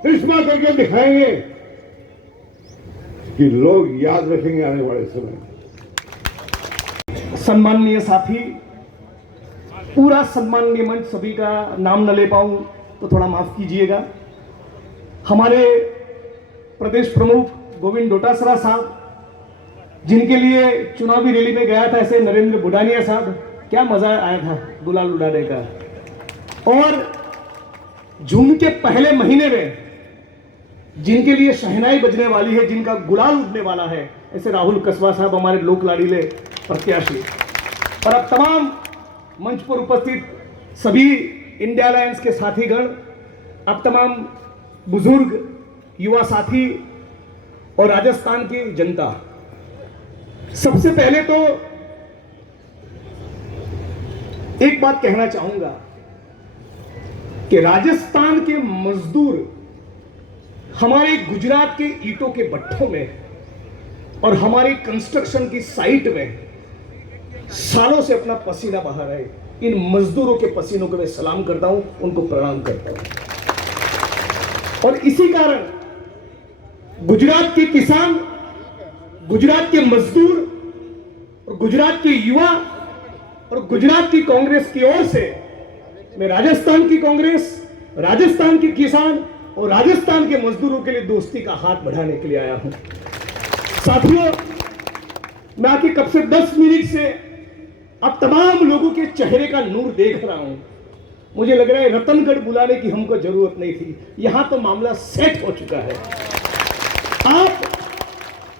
करिश्मा करके दिखाएंगे कि लोग याद रखेंगे आने वाले समय। सम्माननीय साथी, पूरा सम्माननीय मंच सभी का नाम न ले पाऊं तो थोड़ा माफ कीजिएगा। हमारे प्रदेश प्रमुख गोविंद डोटासरा साहब, जिनके लिए चुनावी रैली में गया था ऐसे नरेंद्र बुडानिया साहब, क्या मजा आया था गुलाल उड़ाने का। और जून के पहले महीने में जिनके लिए शहनाई बजने वाली है, जिनका गुलाल उड़ने वाला है, ऐसे राहुल कसवां साहब हमारे लोक लाडीले प्रत्याशी। और अब तमाम मंच पर उपस्थित सभी इंडिया अलायंस के साथीगण, अब तमाम बुजुर्ग युवा साथी और राजस्थान की जनता, सबसे पहले तो एक बात कहना चाहूंगा कि राजस्थान के मजदूर हमारे गुजरात के ईंटों के भट्ठों में और हमारी कंस्ट्रक्शन की साइट में सालों से अपना पसीना बहा रहे, इन मजदूरों के पसीनों को मैं सलाम करता हूं, उनको प्रणाम करता हूं। और इसी कारण गुजरात के किसान, गुजरात के मजदूर और गुजरात के युवा और गुजरात की कांग्रेस की ओर से मैं राजस्थान की कांग्रेस, राजस्थान के किसान और राजस्थान के मजदूरों के लिए दोस्ती का हाथ बढ़ाने के लिए आया हूं। साथियों, मैं आके कब से 10 मिनट से अब तमाम लोगों के चेहरे का नूर देख रहा हूं। मुझे लग रहा है रतनगढ़ बुलाने की हमको जरूरत नहीं थी, यहां तो मामला सेट हो चुका है। आप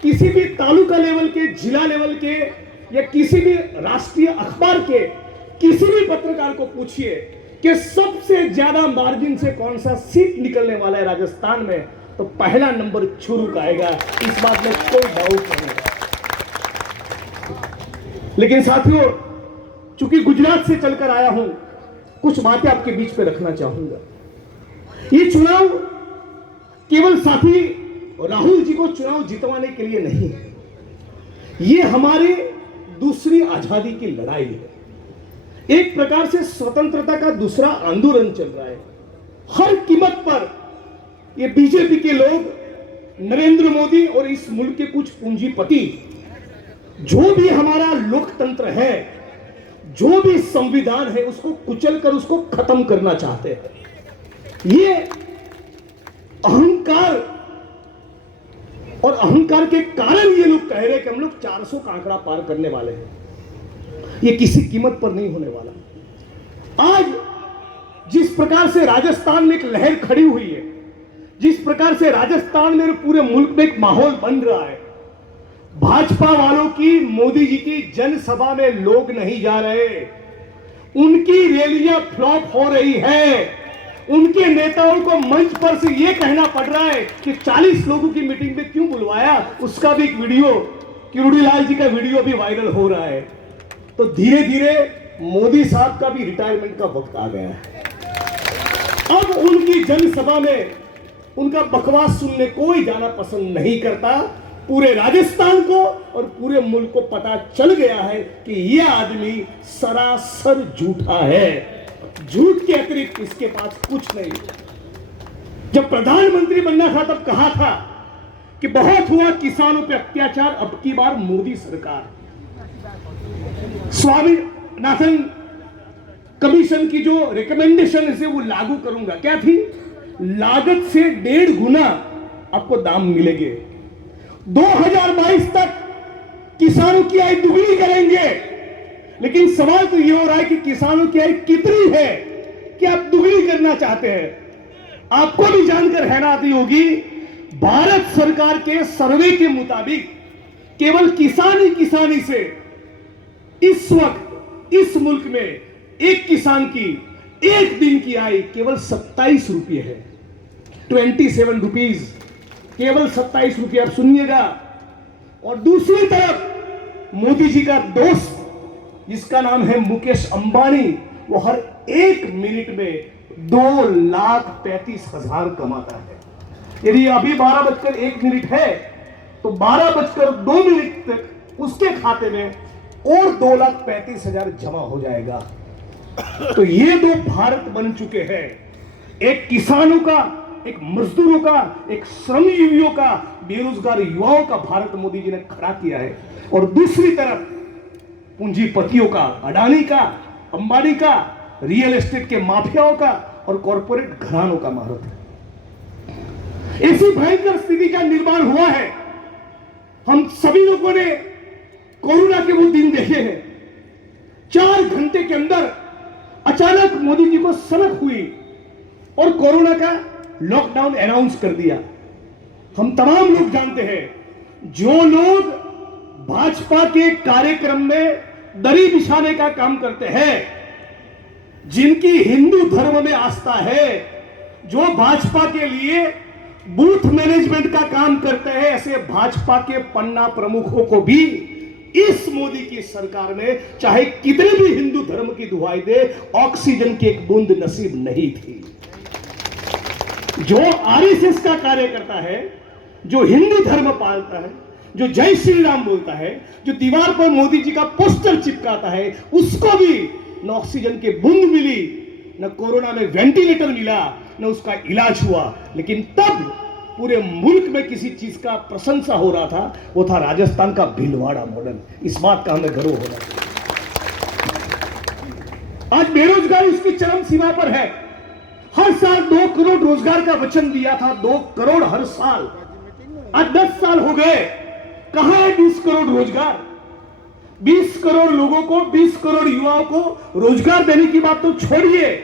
किसी भी तालुका लेवल के, जिला लेवल के या किसी भी राष्ट्रीय अखबार के किसी भी पत्रकार को पूछिए कि सबसे ज्यादा मार्जिन से कौन सा सीट निकलने वाला है राजस्थान में, तो पहला नंबर चुरू का आएगा, इस बात में कोई डाउट नहीं है। लेकिन साथियों, चूंकि गुजरात से चलकर आया हूं, कुछ बातें आपके बीच पे रखना चाहूंगा। ये चुनाव केवल साथी राहुल जी को चुनाव जितवाने के लिए नहीं है, ये हमारे दूसरी आजादी की लड़ाई है। एक प्रकार से स्वतंत्रता का दूसरा आंदोलन चल रहा है। हर कीमत पर ये बीजेपी के लोग, नरेंद्र मोदी और इस मुल्क के कुछ पूंजीपति, जो भी हमारा लोकतंत्र है, जो भी संविधान है, उसको कुचलकर उसको खत्म करना चाहते हैं। ये अहंकार, और अहंकार के कारण ये लोग कह रहे हैं कि हम लोग 400 का आंकड़ा पार करने वाले हैं। ये किसी कीमत पर नहीं होने वाला। आज जिस प्रकार से राजस्थान में एक लहर खड़ी हुई है, जिस प्रकार से राजस्थान में पूरे मुल्क में एक माहौल बन रहा है, भाजपा वालों की, मोदी जी की जनसभा में लोग नहीं जा रहे, उनकी रैलियां फ्लॉप हो रही है। उनके नेताओं को मंच पर से यह कहना पड़ रहा है कि 40 लोगों की मीटिंग में क्यों बुलवाया, उसका भी एक वीडियो, किरोड़ीलाल जी का वीडियो भी वायरल हो रहा है। तो धीरे धीरे मोदी साहब का भी रिटायरमेंट का वक्त आ गया है। अब उनकी जनसभा में उनका बकवास सुनने कोई जाना पसंद नहीं करता। पूरे राजस्थान को और पूरे मुल्क को पता चल गया है कि यह आदमी सरासर झूठा है। झूठ के अतिरिक्त इसके पास कुछ नहीं। जब प्रधानमंत्री बनना था तब कहा था कि बहुत हुआ किसानों पे अत्याचार, अब की बार मोदी सरकार। स्वामीनाथन कमीशन की जो रिकमेंडेशन है वो लागू करूंगा। क्या थी? लागत से 1.5 गुना आपको दाम मिलेंगे। 2022 तक किसानों की आय दुगनी करेंगे। लेकिन सवाल तो ये हो रहा है कि किसानों की आय कितनी है कि आप दुगनी करना चाहते हैं। आपको भी जानकर हैरानी होगी, भारत सरकार के सर्वे के मुताबिक केवल किसानी से इस वक्त इस मुल्क में एक किसान की एक दिन की आय केवल 27 रुपये है। 27 रुपीज, केवल 27 रुपये। आप सुनिएगा। और दूसरी तरफ मोदी जी का दोस्त जिसका नाम है मुकेश अंबानी, वो हर 1 मिनट में 2,35,000 कमाता है। यदि अभी 12:01 है तो 12:02 तक उसके खाते में और 2,35,000 जमा हो जाएगा। तो ये दो भारत बन चुके हैं। एक किसानों का, एक मजदूरों का, एक श्रमजीवियों का, बेरोजगार युवाओं का भारत मोदी जी ने खड़ा किया है। और दूसरी तरफ पूंजीपतियों का, अडानी का, अंबानी का, रियल एस्टेट के माफियाओं का और कॉरपोरेट घरानों का भारत है। ऐसी भयंकर स्थिति का निर्माण हुआ है। हम सभी लोगों ने कोरोना के वो दिन देखे हैं। 4 घंटे के अंदर अचानक मोदी जी को सनक हुई और कोरोना का लॉकडाउन अनाउंस कर दिया। हम तमाम लोग जानते हैं, जो लोग भाजपा के कार्यक्रम में दरी बिछाने का काम करते हैं, जिनकी हिंदू धर्म में आस्था है, जो भाजपा के लिए बूथ मैनेजमेंट का काम करते हैं, ऐसे भाजपा के पन्ना प्रमुखों को भी इस मोदी की सरकार में चाहे कितने भी हिंदू धर्म की दुहाई दे, ऑक्सीजन की एक बूंद नसीब नहीं थी। जो आरएसएस का कार्य करता है, जो हिंदू धर्म पालता है, जो जय श्री राम बोलता है, जो दीवार पर मोदी जी का पोस्टर चिपकाता है, उसको भी न ऑक्सीजन की बूंद मिली, न कोरोना में वेंटिलेटर मिला, न उसका इलाज हुआ। लेकिन तब पूरे मुल्क में किसी चीज का प्रशंसा हो रहा था, वो था राजस्थान का भीलवाड़ा मॉडल। इस बात का हमें गर्व होना चाहिए। आज बेरोजगारी उसकी चरम सीमा पर है। हर साल 2 करोड़ रोजगार का वचन दिया था, 2 करोड़ हर साल। आज 10 साल हो गए, कहां है 20 करोड़ रोजगार? 20 करोड़ लोगों को, 20 करोड़ युवाओं को रोजगार देने की बात तो छोड़िए,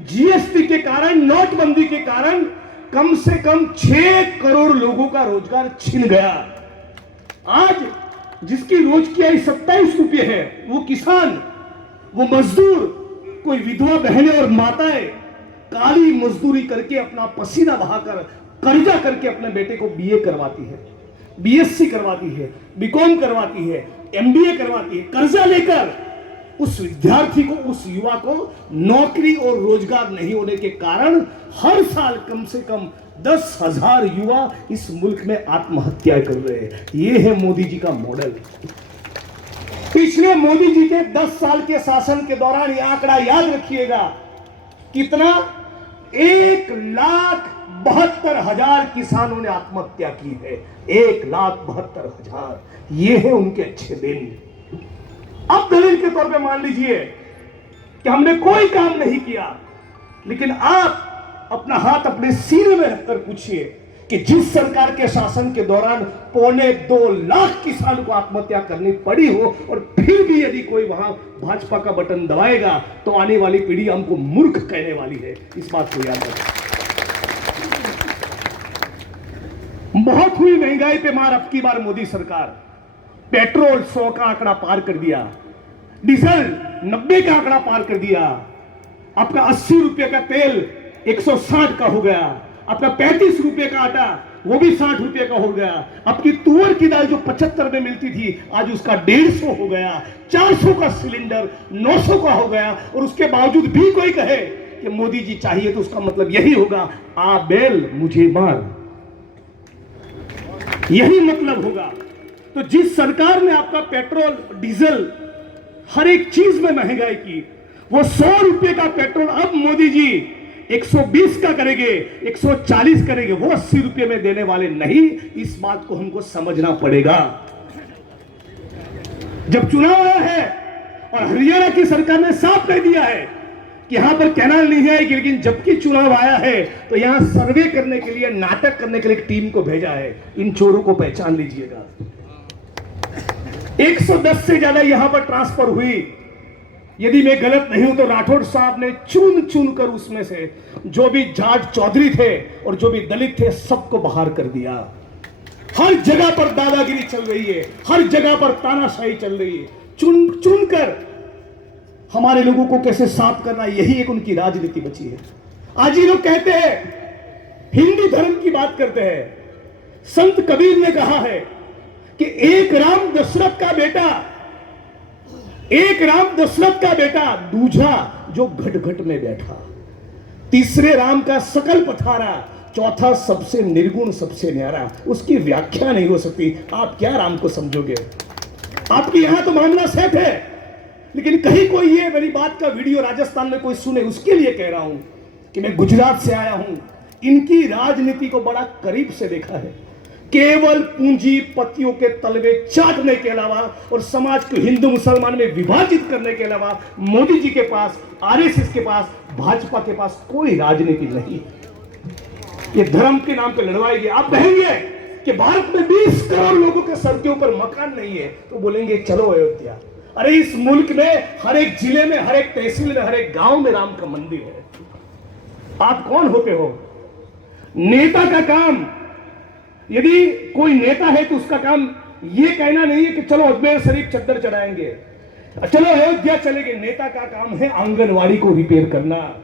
जीएसटी के कारण, नोटबंदी के कारण कम से कम 6 करोड़ लोगों का रोजगार छिन गया। आज जिसकी रोज की आय 27 रुपये है, वो किसान, वो मजदूर, कोई विधवा बहनें और माताएं काली मजदूरी करके अपना पसीना बहाकर कर्जा करके अपने बेटे को बीए करवाती है, बीएससी करवाती है, बीकॉम करवाती है, एमबीए करवाती है, कर्जा लेकर उस विद्यार्थी को, उस युवा को नौकरी और रोजगार नहीं होने के कारण हर साल कम से कम 10,000 युवा इस मुल्क में आत्महत्या कर रहे हैं। ये है मोदी जी का मॉडल। पिछले मोदी जी के 10 साल के शासन के दौरान यह आंकड़ा याद रखिएगा, कितना, 1,72,000 किसानों ने आत्महत्या की है। 1,72,000। ये है उनके अच्छे दिन। अब दलील के तौर पे मान लीजिए कि हमने कोई काम नहीं किया, लेकिन आप अपना हाथ अपने सीने में रखकर पूछिए कि जिस सरकार के शासन के दौरान 2.25 लाख किसानों को आत्महत्या करनी पड़ी हो, और फिर भी यदि कोई वहां भाजपा का बटन दबाएगा तो आने वाली पीढ़ी हमको मूर्ख कहने वाली है। इस बात को याद रखें। बहुत हुई महंगाई पे मार अब की बार मोदी सरकार। पेट्रोल 100 का आंकड़ा पार कर दिया, डीजल 90 का आंकड़ा पार कर दिया, आपका 80 रुपए का तेल 160 का हो गया, आपका 35 रुपए का आटा वो भी 60 रुपए का हो गया, आपकी तुअर की दाल जो 75 में मिलती थी आज उसका 150 हो गया, 400 का सिलेंडर 900 का हो गया। और उसके बावजूद भी कोई कहे कि मोदी जी चाहिए तो उसका मतलब यही होगा, आ बैल मुझे मार, यही मतलब होगा। तो जिस सरकार ने आपका पेट्रोल, डीजल, हर एक चीज में महंगाई की, वो 100 रुपए का पेट्रोल अब मोदी जी 120 का करेंगे, 140 करेंगे, वो 80 रुपए में देने वाले नहीं। इस बात को हमको समझना पड़ेगा। जब चुनाव आया है और हरियाणा की सरकार ने साफ कह दिया है कि यहां पर कैनाल नहीं आएगी, लेकिन जबकि चुनाव आया है तो यहां सर्वे करने के लिए, नाटक करने के लिए एक टीम को भेजा है। इन चोरों को पहचान लीजिएगा। 110 से ज्यादा यहां पर ट्रांसफर हुई। यदि मैं गलत नहीं हूं तो राठौड़ साहब ने चुन चुन कर उसमें से जो भी जाट चौधरी थे और जो भी दलित थे सबको बाहर कर दिया। हर जगह पर दादागिरी चल रही है, हर जगह पर तानाशाही चल रही है। चुन चुन कर हमारे लोगों को कैसे साफ करना, यही एक उनकी राजनीति बची है। आज ये लोग कहते हैं, हिंदू धर्म की बात करते हैं। संत कबीर ने कहा है कि एक राम दशरथ का बेटा, एक राम दशरथ का बेटा, दूजा जो घट घट में बैठा, तीसरे राम का सकल पथारा, चौथा सबसे निर्गुण सबसे न्यारा। उसकी व्याख्या नहीं हो सकती। आप क्या राम को समझोगे? आपके यहां तो मामला सेट है, लेकिन कहीं कोई ये मेरी बात का वीडियो राजस्थान में कोई सुने, उसके लिए कह रहा हूं कि मैं गुजरात से आया हूं, इनकी राजनीति को बड़ा करीब से देखा है। केवल पूंजीपतियों के तलवे चाटने के अलावा और समाज को हिंदू मुसलमान में विभाजित करने के अलावा मोदी जी के पास, आरएसएस के पास, भाजपा के पास कोई राजनीति नहीं। ये धर्म के नाम पे लड़वाई गई। आप कहेंगे कि भारत में 20 करोड़ लोगों के सर के ऊपर मकान नहीं है, तो बोलेंगे चलो अयोध्या। अरे इस मुल्क में हर एक जिले में, हर एक तहसील में, हर एक गांव में राम का मंदिर है। आप कौन होते हो? नेता का काम, यदि कोई नेता है तो उसका काम ये कहना नहीं है कि चलो अजमेर शरीफ चद्दर चढ़ाएंगे, चलो अयोध्या चलेंगे। नेता का काम है आंगनवाड़ी को रिपेयर करना,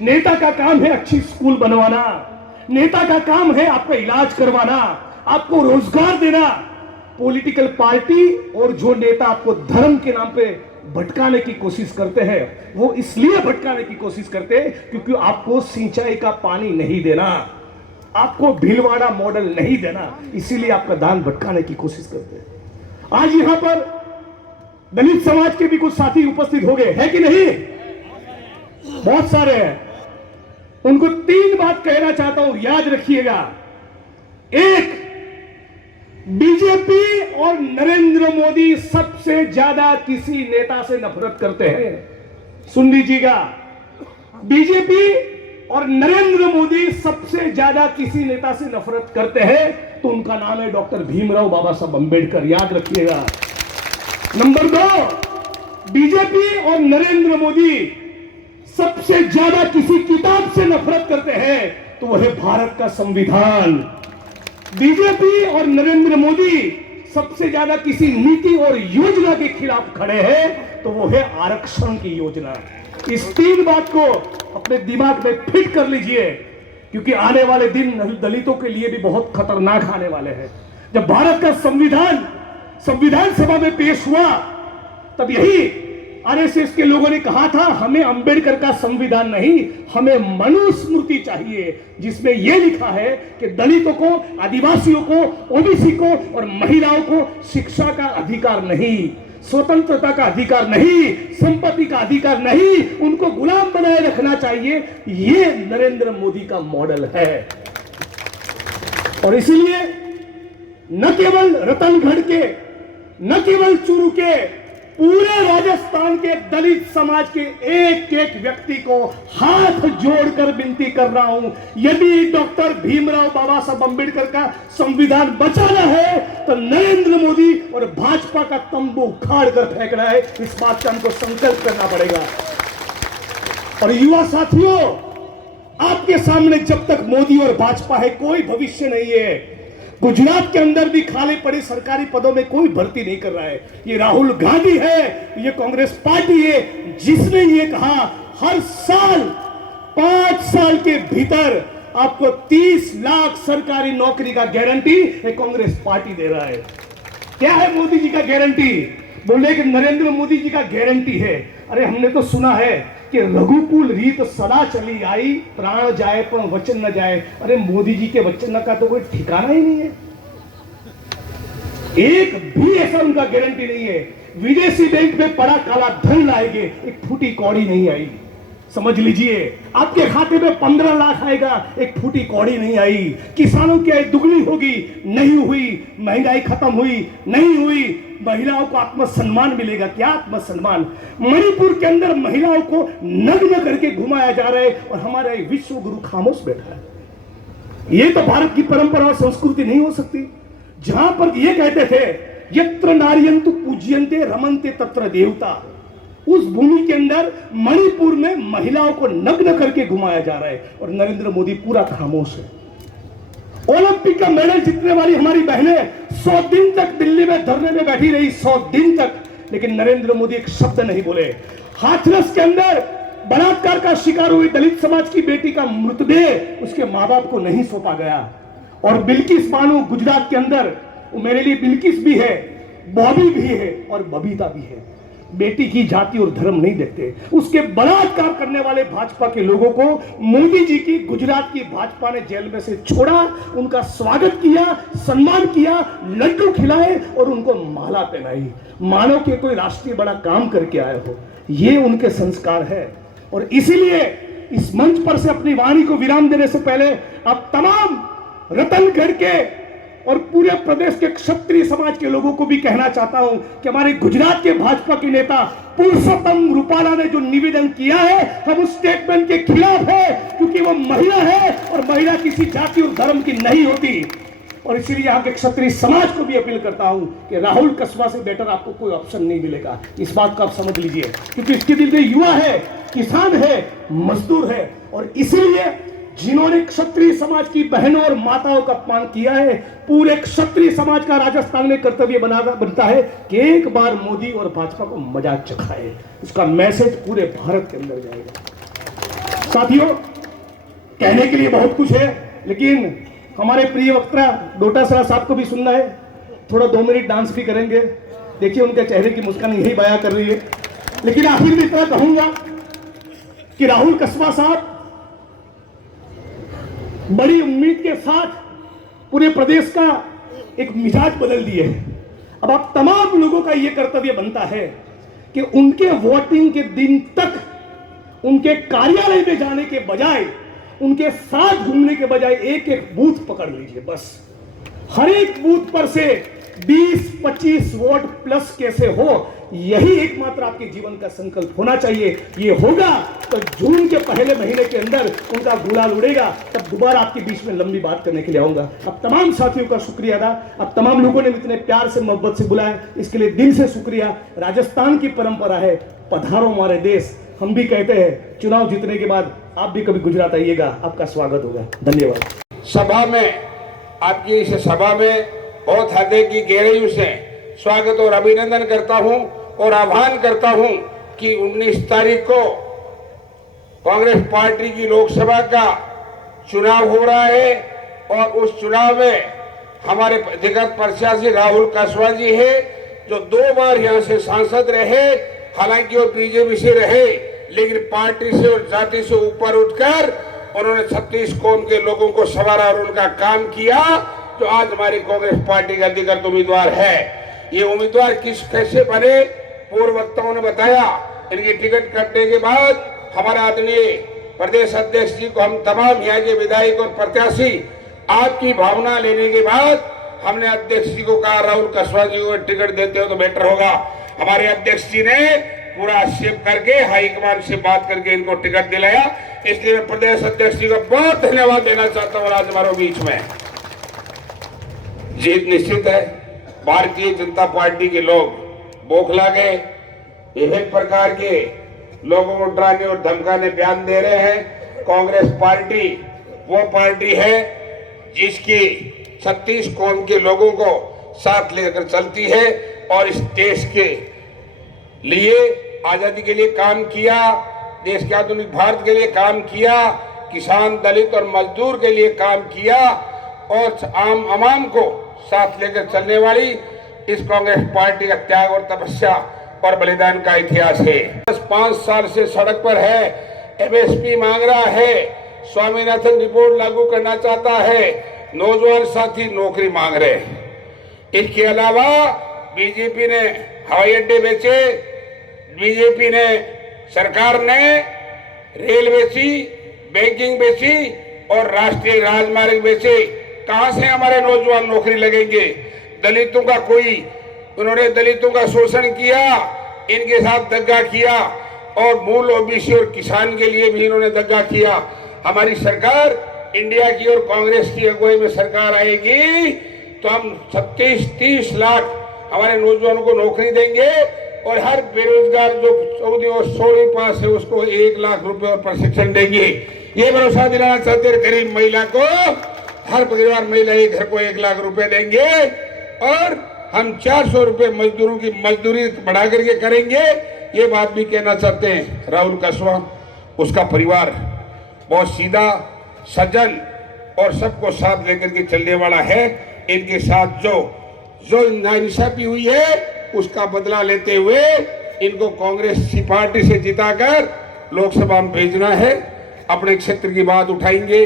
नेता का काम है अच्छी स्कूल बनवाना, नेता का काम है आपका इलाज करवाना, आपको रोजगार देना। पॉलिटिकल पार्टी और जो नेता आपको धर्म के नाम पे भटकाने की कोशिश करते हैं, वो इसलिए भटकाने की कोशिश करते हैं क्योंकि आपको सिंचाई का पानी नहीं देना, आपको भीलवाड़ा मॉडल नहीं देना, इसीलिए आपका दान भटकाने की कोशिश करते हैं। आज यहां पर दलित समाज के भी कुछ साथी उपस्थित हो गए हैं कि नहीं? बहुत सारे हैं। उनको 3 बात कहना चाहता हूं, याद रखिएगा। एक, बीजेपी और नरेंद्र मोदी सबसे ज्यादा किसी नेता से नफरत करते हैं। सुन लीजिएगा, बीजेपी और नरेंद्र मोदी सबसे ज्यादा किसी नेता से नफरत करते हैं तो उनका नाम है डॉक्टर भीमराव बाबा साहब अंबेडकर। याद रखिएगा। नंबर 2, बीजेपी और नरेंद्र मोदी सबसे ज्यादा किसी किताब से नफरत करते हैं तो वह है भारत का संविधान। बीजेपी और नरेंद्र मोदी सबसे ज्यादा किसी नीति और योजना के खिलाफ खड़े हैं तो वो है आरक्षण की योजना। इस 3 बात को अपने दिमाग में फिट कर लीजिए, क्योंकि आने वाले दिन दलितों के लिए भी बहुत खतरनाक आने वाले हैं। जब भारत का संविधान सभा में पेश हुआ तब यही आरएसएस के लोगों ने कहा था, हमें अंबेडकर का संविधान नहीं, हमें मनुस्मृति चाहिए, जिसमें यह लिखा है कि दलितों को, आदिवासियों को, ओबीसी को और महिलाओं को शिक्षा का अधिकार नहीं, स्वतंत्रता का अधिकार नहीं, संपत्ति का अधिकार नहीं, उनको गुलाम बनाए रखना चाहिए। ये नरेंद्र मोदी का मॉडल है। और इसीलिए न केवल रतनगढ़ के, न केवल चूरू के, पूरे राजस्थान के दलित समाज के एक एक व्यक्ति को हाथ जोड़कर विनती कर रहा हूं, यदि डॉक्टर भीमराव बाबा साहब अंबेडकर का संविधान बचाना है तो नरेंद्र मोदी और भाजपा का तंबू उखाड़ कर फेंकना है। इस बात का हमको संकल्प करना पड़ेगा। और युवा साथियों, आपके सामने जब तक मोदी और भाजपा है कोई भविष्य नहीं है। गुजरात के अंदर भी खाली पड़े सरकारी पदों में कोई भर्ती नहीं कर रहा है। ये राहुल गांधी है, ये कांग्रेस पार्टी है जिसने ये कहा हर साल 5 साल के भीतर आपको 30 लाख सरकारी नौकरी का गारंटी ये कांग्रेस पार्टी दे रहा है। क्या है मोदी जी का गारंटी? बोले कि नरेंद्र मोदी जी का गारंटी है। अरे हमने तो सुना है कि रघुकुल रीत सदा चली आई, प्राण जाए पर वचन न जाए। अरे मोदी जी के वचन का तो कोई ठिकाना ही नहीं है, एक भी ऐसा उनका गारंटी नहीं है। विदेशी बैंक में पड़ा काला धन लाएंगे, एक फूटी कौड़ी नहीं आई। समझ लीजिए, आपके खाते में 15 लाख आएगा, एक फूटी कौड़ी नहीं आई। किसानों की आय दुगनी होगी, नहीं हुई। महंगाई खत्म हुई, नहीं हुई। महिलाओं को आत्मसम्मान मिलेगा, क्या आत्मसम्मान? मणिपुर के अंदर महिलाओं को नग्न करके घुमाया जा रहा है और हमारा विश्व गुरु खामोश बैठा है। ये तो भारत की परंपरा और संस्कृति नहीं हो सकती। जहां पर ये कहते थे यत्र नार्यन्तु पूज्यन्ते रमन्ते तत्र देवता, उस भूमि के अंदर मणिपुर में महिलाओं को नग्न करके घुमाया जा रहा है और नरेंद्र मोदी पूरा खामोश है। ओलंपिक का मेडल जीतने वाली हमारी बहनें 100 दिन तक दिल्ली में धरने में बैठी रही, 100 दिन तक, लेकिन नरेंद्र मोदी एक शब्द नहीं बोले। हाथरस के अंदर बलात्कार का शिकार हुई दलित समाज की बेटी का मृतदेह उसके मां बाप को नहीं सौंपा गया। और बिल्किस बानो गुजरात के अंदर, मेरे लिए बिल्किस भी है, बॉबी भी है और बबीता भी है। बेटी की जाति और धर्म नहीं देखते। उसके बलात्कार करने वाले भाजपा के लोगों को मोदी जी की गुजरात की भाजपा ने जेल में से छोड़ा, उनका स्वागत किया, सम्मान किया, लड्डू खिलाए और उनको माला पहनाई, मानो कि कोई राष्ट्रीय बड़ा काम करके आए हो। ये उनके संस्कार है। और इसीलिए इस मंच पर से अपनी वाणी को विराम देने से पहले अब तमाम रतनगढ़ के और पूरे प्रदेश के क्षत्रिय समाज के लोगों को भी कहना चाहता हूं कि हमारे गुजरात के भाजपा के नेता पुरुषोत्तम रूपाला ने जो निवेदन किया है, हम उस स्टेटमेंट के खिलाफ है, क्योंकि वो महिला है और महिला किसी जाति और धर्म की नहीं होती। और इसीलिए यहाँ के क्षत्रिय समाज को भी अपील करता हूं कि राहुल कसबा से बेटर आपको कोई ऑप्शन नहीं मिलेगा। इस बात को आप समझ लीजिए, क्योंकि इसके दिल में युवा है, किसान है, मजदूर है। और इसीलिए जिन्होंने क्षत्रिय समाज की बहनों और माताओं का अपमान किया है, पूरे क्षत्रिय समाज का राजस्थान में कर्तव्य बनता है कि एक बार मोदी और भाजपा को मजाक चखाए। उसका मैसेज पूरे भारत के अंदर जाएगा। साथियों, कहने के लिए बहुत कुछ है, लेकिन हमारे प्रिय वक्ता डोटासरा साहब को भी सुनना है। थोड़ा 2 मिनट डांस भी करेंगे। देखिए उनके चेहरे की मुस्कान यही बयां कर रही है। लेकिन आखिर में इतना कहूंगा कि राहुल कसबा साहब बड़ी उम्मीद के साथ पूरे प्रदेश का एक मिजाज बदल दिए हैं। अब आप तमाम लोगों का यह कर्तव्य बनता है कि उनके वोटिंग के दिन तक उनके कार्यालय में जाने के बजाय, उनके साथ घूमने के बजाय एक एक बूथ पकड़ लीजिए। बस हर एक बूथ पर से 20-25 वोट प्लस कैसे हो, यही एकमात्र आपके जीवन का संकल्प होना चाहिए। ये होगा तो जून के पहले महीने के अंदर उनका गुलाल उड़ेगा, तब दोबारा आपके बीच में लंबी बात करने के लिए आऊंगा। अब तमाम साथियों का शुक्रिया अदा, अब तमाम लोगों ने इतने प्यार से मोहब्बत से बुलाया, इसके लिए दिल से शुक्रिया। राजस्थान की परंपरा है पधारो हमारे देश, हम भी कहते हैं चुनाव जीतने के बाद आप भी कभी गुजरात आइएगा, आपका स्वागत होगा। धन्यवाद। सभा में, आपकी इस सभा में बहुत हृदय की गहराइयों से स्वागत और अभिनंदन करता हूं और आह्वान करता हूं कि 19 तारीख को कांग्रेस पार्टी की लोकसभा का चुनाव हो रहा है और उस चुनाव में हमारे दिग्गज प्रत्याशी राहुल कसवा जी है, जो 2 बार यहां से सांसद रहे, हालांकि वो बीजेपी से रहे, लेकिन पार्टी से और जाति से ऊपर उठकर उन्होंने 36 कौम के लोगों को संवारा और उनका काम किया, तो आज हमारी कांग्रेस पार्टी का दिग्गज उम्मीदवार है। ये उम्मीदवार कैसे बने, पूर्व वक्ताओं ने बताया। इनकी टिकट कटने के बाद हमारे आदरणीय प्रदेश अध्यक्ष जी को हम तमाम यहाँ के विधायक और प्रत्याशी आपकी भावना लेने के बाद हमने अध्यक्ष जी को कहा राहुल कसवा जी को टिकट देते हो तो बेटर होगा। हमारे अध्यक्ष जी ने पूरा आक्षेप करके हाईकमान से बात करके इनको टिकट दिलाया, इसलिए मैं प्रदेश अध्यक्ष जी को बहुत धन्यवाद देना चाहता हूँ। आज हमारे बीच में जीत निश्चित है। भारतीय जनता पार्टी के लोग बौखला गए, एक प्रकार के लोगों को डराने और धमकाने बयान दे रहे हैं। कांग्रेस पार्टी वो पार्टी है जिसकी 36 कौम के लोगों को साथ लेकर चलती है और इस देश के लिए आजादी के लिए काम किया, देश के आधुनिक भारत के लिए काम किया, किसान, दलित और मजदूर के लिए काम किया और आम आवाम को साथ लेकर चलने वाली इस कांग्रेस पार्टी का त्याग और तपस्या और बलिदान का इतिहास है। 5 साल से सड़क पर है, एमएसपी मांग रहा है, स्वामीनाथन रिपोर्ट लागू करना चाहता है, नौजवान साथी नौकरी मांग रहे हैं। इसके अलावा बीजेपी ने हवाई अड्डे बेचे, बीजेपी ने सरकार ने रेल बेची, बैंकिंग बेची और राष्ट्रीय राजमार्ग बेचे। कहां से हमारे नौजवान नौकरी लगेंगे? दलितों का उन्होंने दलितों का शोषण किया, इनके साथ दगा किया और मूल ओबीसी और किसान के लिए भी इन्होंने दगा किया। हमारी सरकार इंडिया की और कांग्रेस की अगुवाई में सरकार आएगी तो हम 36-30 लाख हमारे नौजवानों को नौकरी देंगे और हर बेरोजगार जो 14 और 16 पास है उसको 1 लाख रुपए और प्रशिक्षण देंगे। ये भरोसा दिलाना चाहते हैं गरीब महिला को, हर परिवार महिला एक घर को 1 लाख रुपए देंगे और हम 400 रुपए मजदूरों की मजदूरी बढ़ा करके करेंगे। ये बात भी कहना चाहते हैं। राहुल कसवा, उसका परिवार बहुत सीधा, सज्जन और सबको साथ लेकर के चलने वाला है। इनके साथ जो नाइंसाफी हुई है उसका बदला लेते हुए इनको कांग्रेस की पार्टी से जिताकर लोकसभा में भेजना है। अपने क्षेत्र की बात उठाएंगे,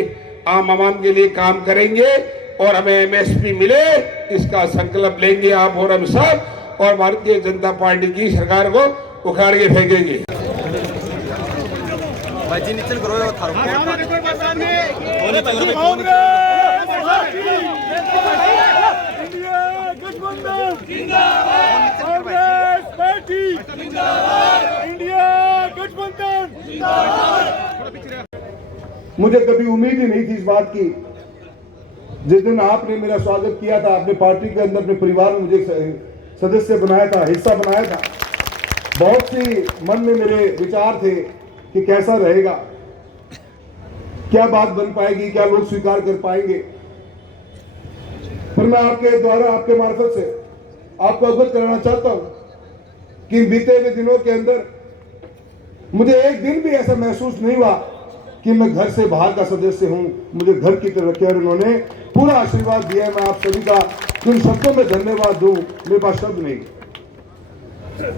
आम आवाम के लिए काम करेंगे और हमें एमएसपी मिले इसका संकल्प लेंगे आप और हम सब, और भारतीय जनता पार्टी की सरकार को उखाड़ के फेंकेंगे। मुझे कभी उम्मीद ही नहीं थी इस बात की। जिस दिन आपने मेरा स्वागत किया था, अपने पार्टी के अंदर, अपने परिवार में मुझे सदस्य बनाया था, हिस्सा बनाया था, बहुत सी मन में मेरे विचार थे कि कैसा रहेगा, क्या बात बन पाएगी, क्या लोग स्वीकार कर पाएंगे। फिर मैं आपके द्वारा, आपके मार्फत से आपको अवगत कराना चाहता हूं कि बीते हुए दिनों के अंदर मुझे एक दिन भी ऐसा महसूस नहीं हुआ कि मैं घर से बाहर का सदस्य हूं। मुझे घर की तरह रखे और उन्होंने पूरा आशीर्वाद दिया। मैं आप सभी का जिन शब्दों में धन्यवाद दूं, मेरे पास शब्द नहीं।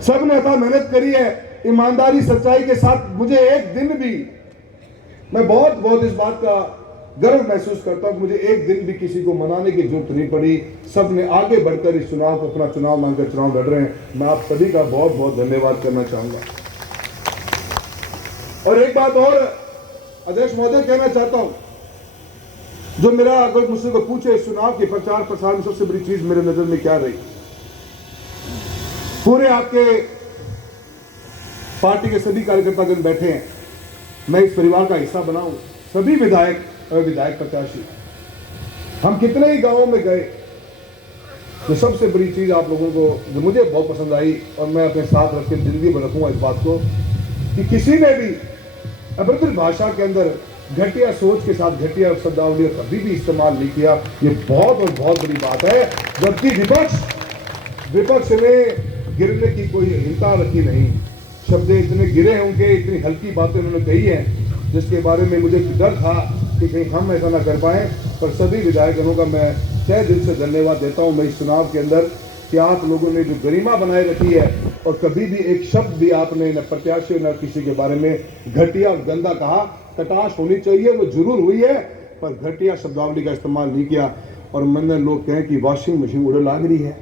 सबने अथाह मेहनत करी है, ईमानदारी सच्चाई के साथ। मुझे एक दिन भी, मैं बहुत इस बात का गर्व महसूस करता हूं कि मुझे एक दिन भी किसी को मनाने की जरूरत नहीं पड़ी। सबने आगे बढ़कर इस चुनाव को अपना चुनाव मानकर चुनाव लड़ रहे हैं। मैं आप सभी का बहुत धन्यवाद करना चाहूंगा। और एक बात और अध्यक्ष महोदय कहना चाहता हूं जो मेरा अगर मुझसे को पूछे इस चुनाव के प्रचार प्रसार में सबसे बड़ी चीज मेरे नजर में क्या रही, पूरे आपके पार्टी के सभी कार्यकर्तागण बैठे हैं, मैं इस परिवार का हिस्सा बनाऊं, सभी विधायक और विधायक प्रत्याशी, हम कितने ही गांवों में गए, तो सबसे बड़ी चीज आप लोगों को जो मुझे बहुत पसंद आई और मैं अपने साथ रख के जिंदगी में रखूंगा इस बात को, कि किसी ने भी अपनी भाषा के अंदर घटिया सोच के साथ घटिया शब्दावली कभी भी इस्तेमाल नहीं किया। ये बहुत और बहुत बड़ी बात है। जबकि विपक्ष ने गिरने की कोई हिंसा रखी नहीं, शब्द इतने गिरे हैं उनके, इतनी हल्की बातें उन्होंने कही हैं जिसके बारे में मुझे डर था कि कहीं हम ऐसा ना कर पाए। पर सभी विधायकों का मैं तहे दिल से धन्यवाद देता हूं मैं इस चुनाव के अंदर कि आप लोगों ने जो गरिमा बनाए रखी है और कभी भी एक शब्द भी आपने न प्रत्याशी न किसी के बारे में घटिया और गंदा कहा। कटाश होनी चाहिए, वो जरूर हुई है, पर घटिया शब्दावली का इस्तेमाल नहीं किया। और मैंने लोग कहें कि वॉशिंग मशीन उड़े लाग रही है,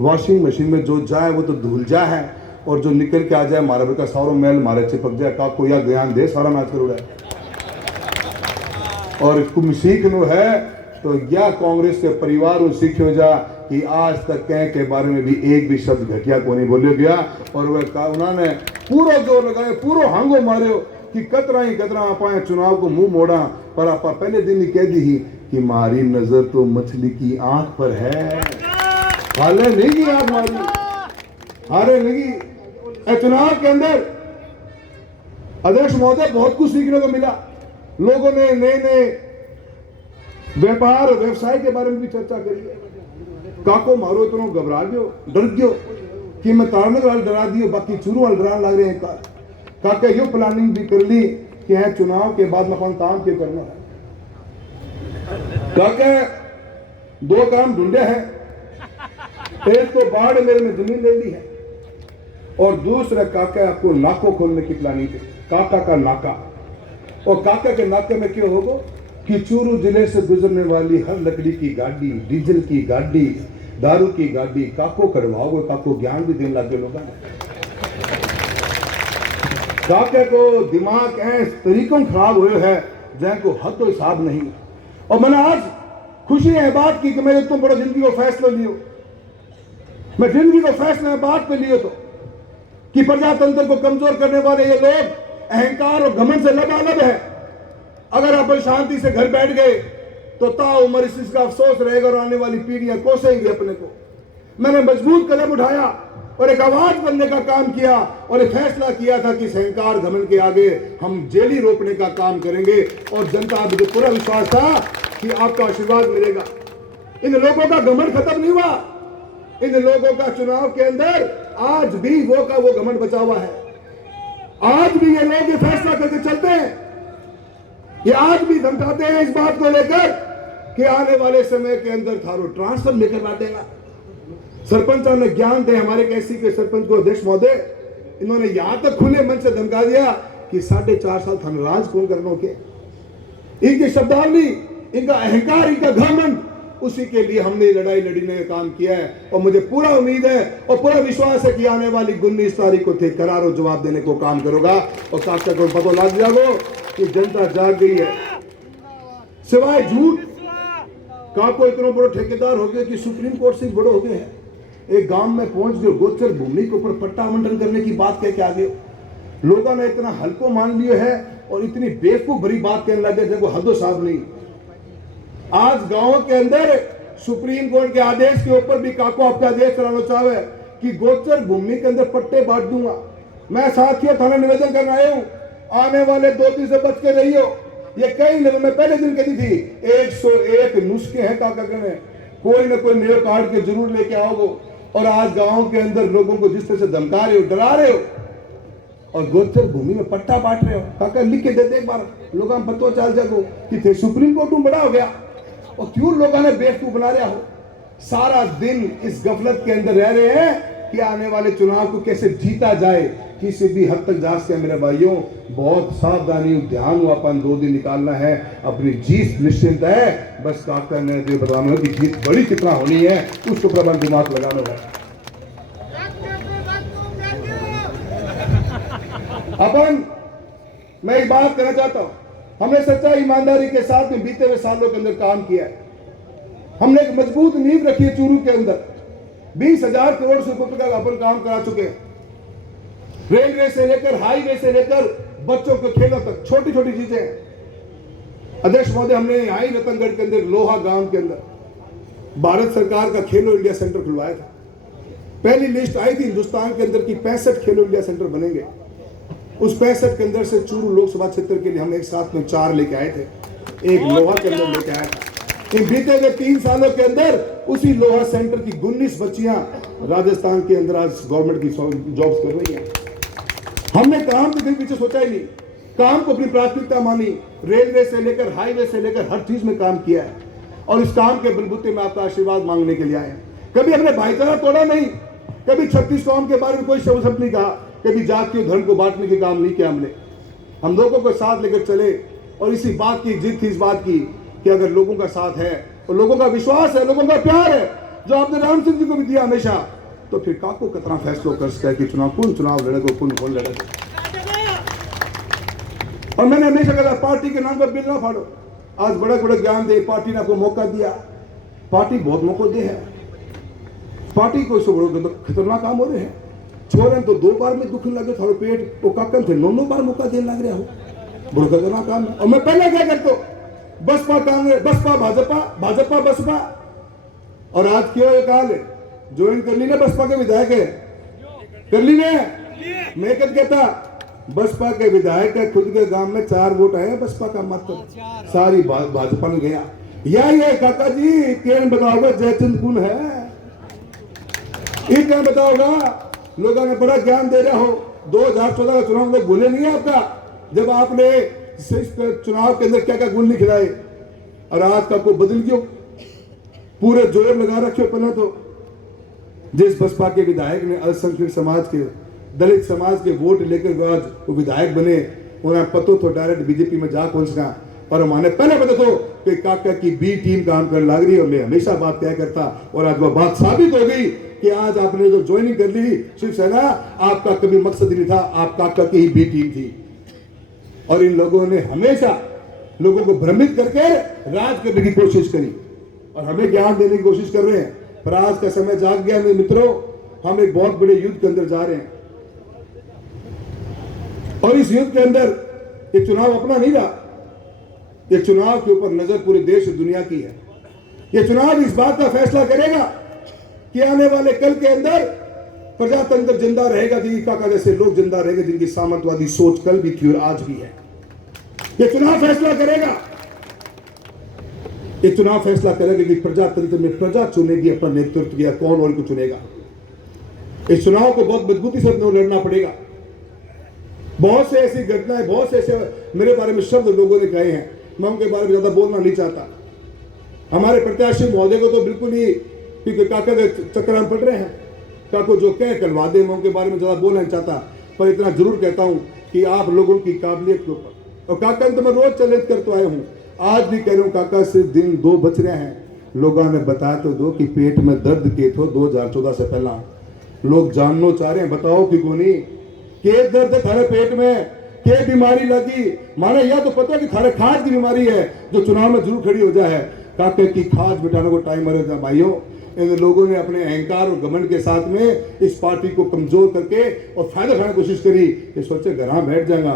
वॉशिंग मशीन में जो जाए वो तो धुल जा है और जो निकल के आ जाए मारा का सारो मैल मारे चिपक जाए का कोई ज्ञान दे सारा नाच कर उड़े। और कुम सीख नो है तो या कांग्रेस के परिवार सीखो जा कि आज तक कह के बारे में भी एक भी शब्द घटिया को नहीं बोले गया। और वह उन्होंने पूरा जोर लगाए, पूरा हांगो मारे कि कतरा ही कतरा आप चुनाव को मुंह मोड़ा, पर आप पहले दिन ही कह दी ही कि मारी नजर तो मछली की आंख पर है, हाले नहीं की आंख मारी, हारे नहीं। चुनाव के अंदर अध्यक्ष महोदय बहुत कुछ सीखने को मिला। लोगों ने नए नए व्यापार व्यवसाय के बारे में भी चर्चा करी है। काको मारो इतना घबरा गयो, डर गयो कि मैं तारने वाल डरा दियो, बाकी चूरू वाल डराने लग रहे हैं। काका यो प्लानिंग भी कर ली कि है चुनाव के बाद में अपन काम क्यों करना है। काका दो काम ढूंढे हैं, एक तो बाढ़ मेरे में जमीन ले ली है और दूसरा काका आपको नाको खोलने की प्लानिंग है, काका का नाका। और काका के नाके में क्यों होगा कि चूरू जिले से गुजरने वाली हर लकड़ी की गाड़ी, डीजल की गाड़ी, दारू की गाड़ी काको कड़वाओगे, काको ज्ञान भी देने लगे लोगों ने। काके को दिमाग ऐसे तरीकों खराब हुए है जिनको हद तो हिसाब नहीं। और मैंने आज खुशी है बात की कि मैंने तुम बड़ा जिंदगी को फैसला लियो, मैं जिंदगी को फैसला बात पे लियो तो कि प्रजातंत्र को कमजोर करने वाले ये लोग अहंकार और घमंड से लबालब है। अगर आप शांति से घर बैठ गए तो ताउम्र इस चीज का अफसोस रहेगा और आने वाली पीढ़ियां कोसेंगी अपने को। मैंने मजबूत कदम उठाया और एक आवाज बनने का काम किया और एक फैसला किया था कि अहंकार घमंड के आगे हम जेली रोकने का काम करेंगे। और जनता मुझे पूरा विश्वास था कि आपका आशीर्वाद मिलेगा। इन लोगों का घमंड खत्म नहीं हुआ, इन लोगों का चुनाव के अंदर आज भी वो का वो घमंड बचा हुआ है। आज भी ये लोग ये फैसला करके चलते हैं, ये आज भी धमकाते हैं इस बात को लेकर कि आने वाले समय के अंदर थारो ट्रांसफर लेकर ला देगा। सरपंच ने ज्ञान दे, हमारे कैसी के सरपंच को अध्यक्ष महोदय इन्होंने यहां तक खुले मन से धमका दिया कि 4.5 साल थाने राज कौन करनो के। इनकी शब्दावली, इनका अहंकार, इनका घमंड, उसी के लिए हमने लड़ाई लड़ने का काम किया है। और मुझे पूरा उम्मीद है और पूरा विश्वास है कि आने वाली 19 तारीख को थे करारो जवाब देने को काम करोगा। और काका को पता लग जाओ कि जनता जाग गई है। सिवाय झूठ का कोई इतना बड़ा ठेकेदार हो गया कि सुप्रीम कोर्ट से बड़े हो गए हैं। एक गांव में पहुंच गए, गोचर भूमि के ऊपर पट्टा आवंटन करने की बात कह के आ गए। लोगों ने इतना हल्को मान लिया है और इतनी बेवकूफ भरी बात कहने लगे जिनको हदो साहब नहीं। आज गांव के अंदर सुप्रीम कोर्ट के आदेश के ऊपर भी काको आपका आदेश चलाना चाहे कि गोचर भूमि के अंदर पट्टे बांट दूंगा। मैं साथियों थाना निवेदन करने आया हूं, आने वाले 2-3 से बच के रहियो। ये कई लोगों में पहले दिन कही थी 101 नुस्खे हैं काका कहने, कोई ना कोई नया कार्ड के जरूर लेके आओगे। और आज गांव के अंदर लोगों को जिस तरह से धमका रहे हो, डरा रहे हो और गोचर भूमि में पट्टा बांट रहे हो, काका लिख के देते एक बार लोगों को पता चल जाएगा कि थे सुप्रीम कोर्ट में बड़ा हो गया और क्यों लोगों ने बेवकूफ बना रहा हो। सारा दिन इस गफलत के अंदर रह रहे हैं कि आने वाले चुनाव को कैसे जीता जाए, किसी भी हद तक जा सके। मेरे भाइयों बहुत सावधानी ध्यान हुआ, अपन 2 दिन निकालना है, अपनी जीत निश्चिंत है। बस काका ने जो बताना है कि जीत बड़ी कितना होनी है उसको प्रबंध दिमाग लगाना है। अपन मैं एक बात कहना चाहता हूं, हमने सच्चाई ईमानदारी के साथ में बीते हुए सालों के अंदर काम किया है। हमने एक मजबूत नींव रखी है चूरू के अंदर, 20,000 करोड़ से ऊपर का अपन काम करा चुके हैं। रेलवे से लेकर हाईवे से लेकर बच्चों के खेलों तक छोटी छोटी चीजें। अध्यक्ष महोदय, हमने आई रतनगढ़ के अंदर लोहा गांव के अंदर भारत सरकार का खेलो इंडिया सेंटर खुलवाया था। पहली लिस्ट आई थी हिंदुस्तान के अंदर की 65 खेलो इंडिया सेंटर बनेंगे। उस 65 के अंदर से चूरू लोकसभा क्षेत्र के लिए हम एक साथ में 4 लेके आए थे, एक लोहा के अंदर लेके आया था। इन बीते हुए 3 सालों के अंदर उसी लोहा सेंटर की 19 बच्चियां राजस्थान के अंदर आज गवर्नमेंट की जॉब्स कर रही हैं। हमने काम के पीछे सोचा ही नहीं, काम को अपनी प्राथमिकता मानी। रेलवे से लेकर हाईवे से लेकर हर चीज में काम किया है और इस काम के बलबूते में आपका आशीर्वाद मांगने के लिए आए हैं। कभी हमने भाईचारा तोड़ा नहीं, कभी 36 कौम के बारे में कोई शब्द नहीं कहा, कभी जाति और धर्म को बांटने के काम नहीं किया हमने। हम लोगों को साथ लेकर चले और इसी बात की जिद थी, इस बात की कि अगर लोगों का साथ है और लोगों का विश्वास है, लोगों का प्यार है, जो आपने राम सिंह जी को भी दिया हमेशा, तो फिर काको कितना फैसला कर सकता है कि चुनाव लड़ेगा, कौन लड़ेगा। और मैंने हमेशा कहा पार्टी के नाम पर बिल ना फाड़ो। आज बड़ा बड़ा ज्ञान दे, पार्टी ने आपको मौका दिया, पार्टी बहुत मौका दे है, पार्टी को इससे खतरनाक काम हो रहे हैं। छोरन तो 2 बार में दुख लगे थोड़ा पेट, वो काकन थे 9 बार मौका देने लग रहा हो, बड़ा खतरनाक काम है। और मैं पहले क्या करता हूँ, बसपा कांग्रेस, बसपा भाजपा, भाजपा बसपा, और आज क्यों एक हाल है, ज्वाइन कर ली ना बसपा के विधायक है, कर ली ना। मैं कब कहता बसपा के विधायक के खुद के गांव में 4 वोट आए, बसपा का मत सारी भाजपा में गया। या ये काका जी क्या बताओगे, जयचंद कौन है, ये क्या बताओगा। लोगों ने बड़ा ज्ञान दे रहा हो, 2014 का चुनाव में भूले नहीं है आपका, जब आपने चुनाव के अंदर क्या क्या गुण नहीं खिलाए, और आज का को बदल क्यों, पूरे जोर लगा रखे। पहले तो जिस बसपा के विधायक ने अल्पसंख्यक समाज के, दलित समाज के वोट लेकर आज वो विधायक बने, उन्हें पता तो डायरेक्ट बीजेपी में जा पहुंचना, और हमारे पहले पता तो कि काका की बी टीम काम कर लग रही है। और मैं हमेशा बात क्या करता, और आज वो बात साबित हो गई कि आज आपने जो ज्वाइनिंग कर ली शिवसेना, आपका कभी मकसद नहीं था, आप काका की ही बी टीम थी। और इन लोगों ने हमेशा लोगों को भ्रमित करके राज करने की कोशिश करी और हमें ज्ञान देने की कोशिश कर रहे हैं। पर आज का समय जाग गया मेरे मित्रों, हम एक बहुत बड़े युद्ध के अंदर जा रहे हैं, और इस युद्ध के अंदर ये चुनाव अपना नहीं रहा, ये चुनाव के ऊपर नजर पूरे देश और दुनिया की है। ये चुनाव इस बात का फैसला करेगा कि आने वाले कल के अंदर प्रजातंत्र जिंदा रहेगा कि काका जैसे लोग जिंदा रहेंगे जिनकी सामंतवादी सोच कल भी थी और आज भी है। ये चुनाव फैसला करेगा, ये चुनाव फैसला करेगा कि प्रजातंत्र में प्रजा चुनेगी अपना नेतृत्व या कौन और को चुनेगा। इस चुनाव को बहुत मजबूती से लड़ना पड़ेगा। बहुत से ऐसी घटनाएं, बहुत से ऐसे मेरे बारे में शब्द लोगों ने कहे हैं, मैं उनके बारे में ज्यादा बोलना नहीं चाहता। हमारे प्रत्याशी महोदय को तो बिल्कुल ही, क्योंकि काका के चक्कर हम पड़ रहे हैं, काको जो कह करवा दे, मैं उनके बारे में ज्यादा बोलना नहीं चाहता, पर इतना जरूर कहता हूं कि आप लोगों की काबिलियत के ऊपर, और काका तो मैं रोज चैलेंज करते आया हूं, आज भी कह रहा हूं, काका से दिन 2 बच रहे हैं। लोगों ने बताया तो दो कि पेट में दर्द के थो 2014 से पहला, लोग जानना चाह रहे हैं, बताओ कि कोनी के दर्द है थारे पेट में, के बीमारी लगी, माने यह तो पता है कि थारे खाज की बीमारी है जो चुनाव में जरूर खड़ी हो जाए। काके की खाज मिटाने को टाइम मरेगा भाइयों। इन लोगों ने अपने अहंकार और घमंड के साथ में इस पार्टी को कमजोर करके और फायदा उठाने की कोशिश करी, ये सोचे घर बैठ जाएगा।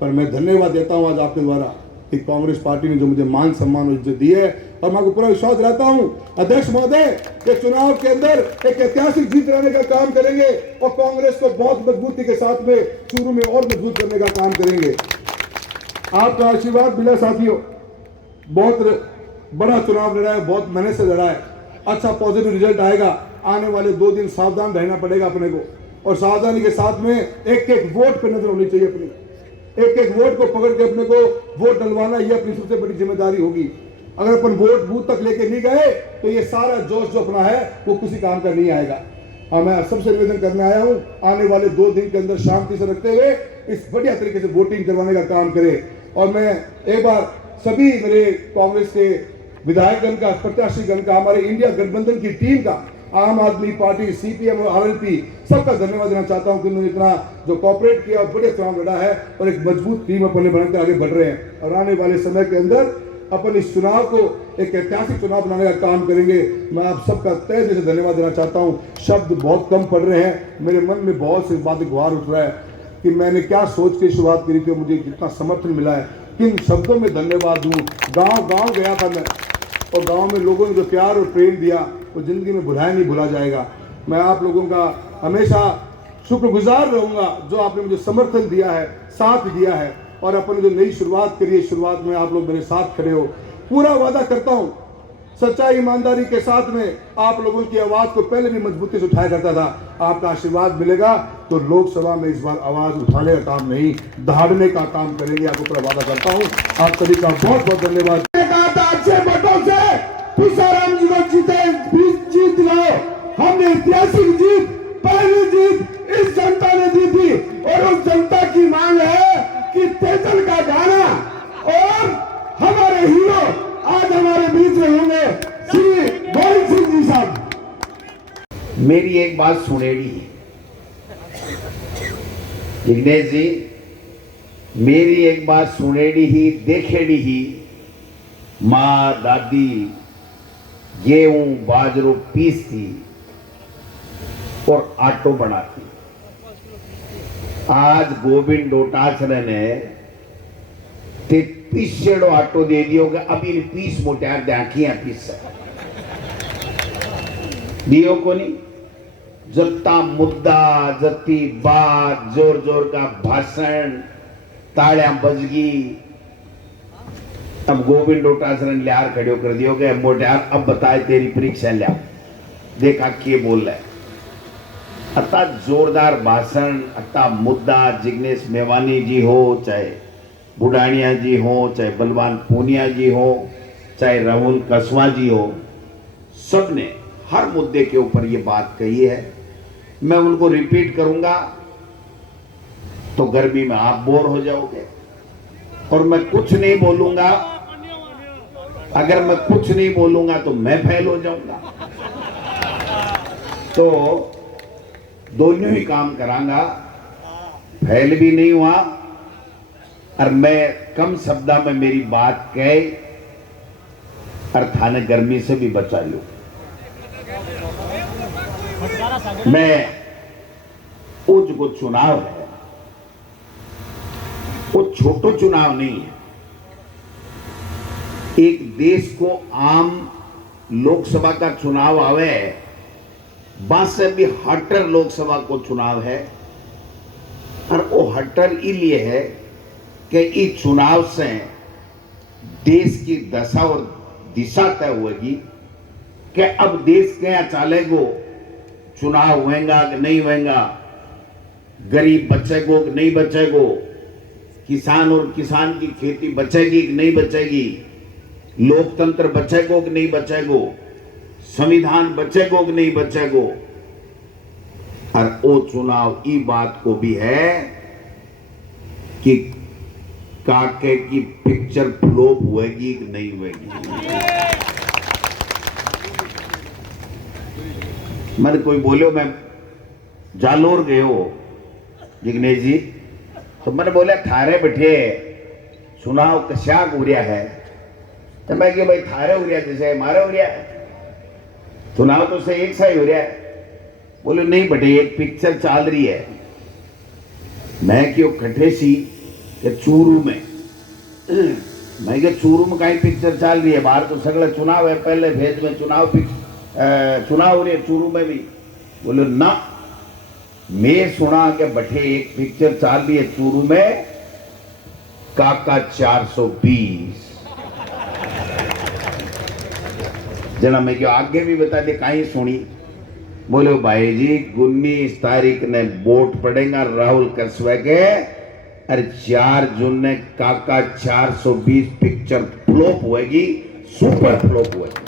पर मैं धन्यवाद देता हूं आज आपके द्वारा कि कांग्रेस पार्टी ने जो मुझे मान सम्मान और इज्जत दी है, और मैं पूरा विश्वास दिलाता हूं अध्यक्ष महोदय के चुनाव के अंदर एक ऐतिहासिक जीत लाने का काम करेंगे और कांग्रेस को बहुत मजबूती के साथ में चूरू में और मजबूत करने का काम करेंगे। आपका आशीर्वाद मिला साथियों, बहुत बड़ा चुनाव लड़ा है, बहुत मेहनत से लड़ा है, अच्छा पॉजिटिव रिजल्ट आएगा। आने वाले 2 दिन सावधान रहना पड़ेगा अपने को, और सावधानी के साथ में एक एक वोट पर नजर होनी चाहिए अपनी, एक एक वोट को पकड़ के अपने को वोट डलवाना, यह अपनी सबसे बड़ी जिम्मेदारी होगी। अगर अपन वोट बूथ तक लेके नहीं गए तो ये सारा जोश जो अपना है वो किसी काम का नहीं आएगा। और मैं सबसे निवेदन करने आया हूं, आने वाले 2 दिन के अंदर शांति से रखते हुए इस बढ़िया तरीके से वोटिंग करवाने का काम करें। और मैं एक बार सभी मेरे कांग्रेस के विधायकगण का, प्रत्याशीगण का, हमारे इंडिया गठबंधन की टीम का आम आदमी पार्टी, सीपीएम और आरएलपी सबका धन्यवाद देना चाहता हूं कि उन्होंने इतना जो कॉपरेट किया और बड़े चुनाव लड़ा है और एक मजबूत टीम अपने बनाते आगे बढ़ रहे हैं और आने वाले समय के अंदर अपन इस चुनाव को एक ऐतिहासिक चुनाव बनाने का काम करेंगे। मैं आप सबका तहे दिल से धन्यवाद देना चाहता हूं। शब्द बहुत कम पड़ रहे हैं, मेरे मन में बहुत सी बातें गुहार उठ रहा है कि मैंने क्या सोच के शुरुआत करी थी और मुझे जितना समर्थन मिला है, किन शब्दों में धन्यवाद दूं। गांव गया था मैं और गांव में लोगों ने जो प्यार और प्रेम दिया वो जिंदगी में भुलाया नहीं भुला जाएगा। मैं आप लोगों का हमेशा शुक्रगुजार रहूंगा जो आपने मुझे समर्थन दिया है, साथ दिया है और अपन जो नई शुरुआत करी है, शुरुआत में आप लोग मेरे साथ खड़े हो। पूरा वादा करता हूं सच्चाई ईमानदारी के साथ में आप लोगों की आवाज को पहले भी मजबूती से उठाया करता था। आपका आशीर्वाद मिलेगा तो लोकसभा में इस बार आवाज उठाने का काम नहीं, दहाड़ने का काम करेंगे। आपको पूरा वादा करता हूं। आप सभी का बहुत बहुत धन्यवाद। अच्छे वोटों से पुष्पाराम जी को जीत लो। हमने ऐतिहासिक जीत, पहली जीत इस जनता ने दी थी और उस जनता की मांग है कि तेजल का गाना और हमारे हीरो आज हमारे बीच में होंगे श्री गोविंद सिंह जी साहब। मेरी एक बात सुनेगी जिग्नेश जी, मेरी एक बात सुनेगी ही देखेगी ही। माँ दादी गेहूं बाजरो पीसती और आटो बनाती। आज गोविंद डोटासरा ने ते पीसेड़ो आटो दे दियो कि अभी पीस मोटार दाखियां पीस दियो को नहीं। जत्ता मुद्दा जत्ती बात जोर जोर का भाषण ताड़िया बजगी। अब गोविंद डोटासरा ने लियार खड़ो कर दियो कि मोटार अब बताए तेरी परीक्षा लिया, देखा के बोल रहा है। अता जोरदार भाषण, अता मुद्दा जिग्नेश मेवानी जी हो, चाहे बुढ़ानिया जी हो, चाहे बलवान पूनिया जी हो, चाहे राहुल कसवा जी हो, सबने हर मुद्दे के ऊपर ये बात कही है। मैं उनको रिपीट करूंगा तो गर्मी में आप बोर हो जाओगे और मैं कुछ नहीं बोलूंगा। अगर मैं कुछ नहीं बोलूंगा तो मैं फेल हो जाऊंगा। तो दोनों ही काम करांगा, फेल भी नहीं हुआ और मैं कम शब्दा में मेरी बात कह और थाने गर्मी से भी बचा लूं। मैं वो जो चुनाव है वो छोटो चुनाव नहीं है। एक देश को आम लोकसभा का चुनाव आवे, बाद से भी हटर लोकसभा को चुनाव है और वो हटर इसलिए है कि इस चुनाव से देश की दशा और दिशा तय होगी कि अब देश क्या चलेगो, चुनाव होएगा कि नहीं होएगा, गरीब बचेगो कि नहीं बचेगो, किसान और किसान की खेती बचेगी कि नहीं बचेगी, लोकतंत्र बचेगो कि नहीं बचेगो, संविधान बचेगो कि नहीं बचेगो। और वो चुनाव ई बात को भी है कि काके की पिक्चर फ्लॉप होएगी कि नहीं होएगी। मैंने कोई बोलो मैं जालोर गए हो जिग्नेश जी, तो मैंने बोला थारे बैठे चुनाव कशा उरिया है, तो मैं कि भाई थारे उरिया जैसे हमारे उरिया है, चुनाव तो से एक सा ही हो रहा है। बोले नहीं बेटे एक पिक्चर चल रही है। मैं क्यों कटे सी कि चूरू में, मैं क्या चूरू में कहीं पिक्चर चल रही है, बाहर तो सगला चुनाव है, पहले भेज में चुनाव हो रही है चूरू में भी। बोले ना, मैं सुना कि बटे एक पिक्चर चल रही है चूरू में, काका 420 जना। मैं क्यों आगे भी बता दे कहीं सुनी। बोले भाई जी 19 तारीख ने वोट पड़ेगा राहुल कसवा के, अरे 4 जून ने काका 420 पिक्चर फ्लॉप होएगी, सुपर फ्लॉप होएगी।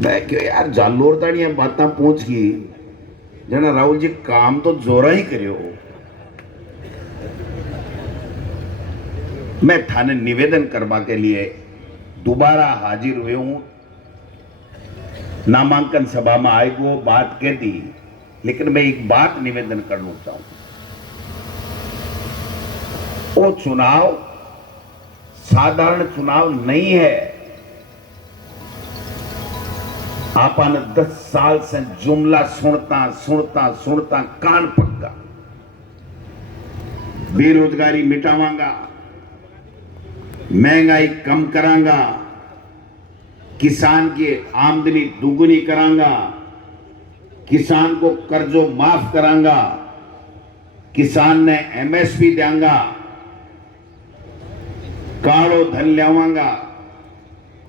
मैं क्यों यार जालोर ताड़ियां बातें पूछ की जना राहुल जी काम तो जोरा ही करियो। मैं थाने निवेदन करवा के लिए दोबारा हाजिर हुए हूं नामांकन सभा में आई वो बात कह दी, लेकिन मैं एक बात निवेदन करना चाहूं। वो चुनाव साधारण चुनाव नहीं है। आपन 10 साल से जुमला सुनता कान पक्का। बेरोजगारी मिटावांगा, महंगाई कम करांगा, किसान की आमदनी दुगुनी करांगा, किसान को कर्जों माफ करांगा, किसान ने एमएसपी देंगा, कालो धन लियावांगा,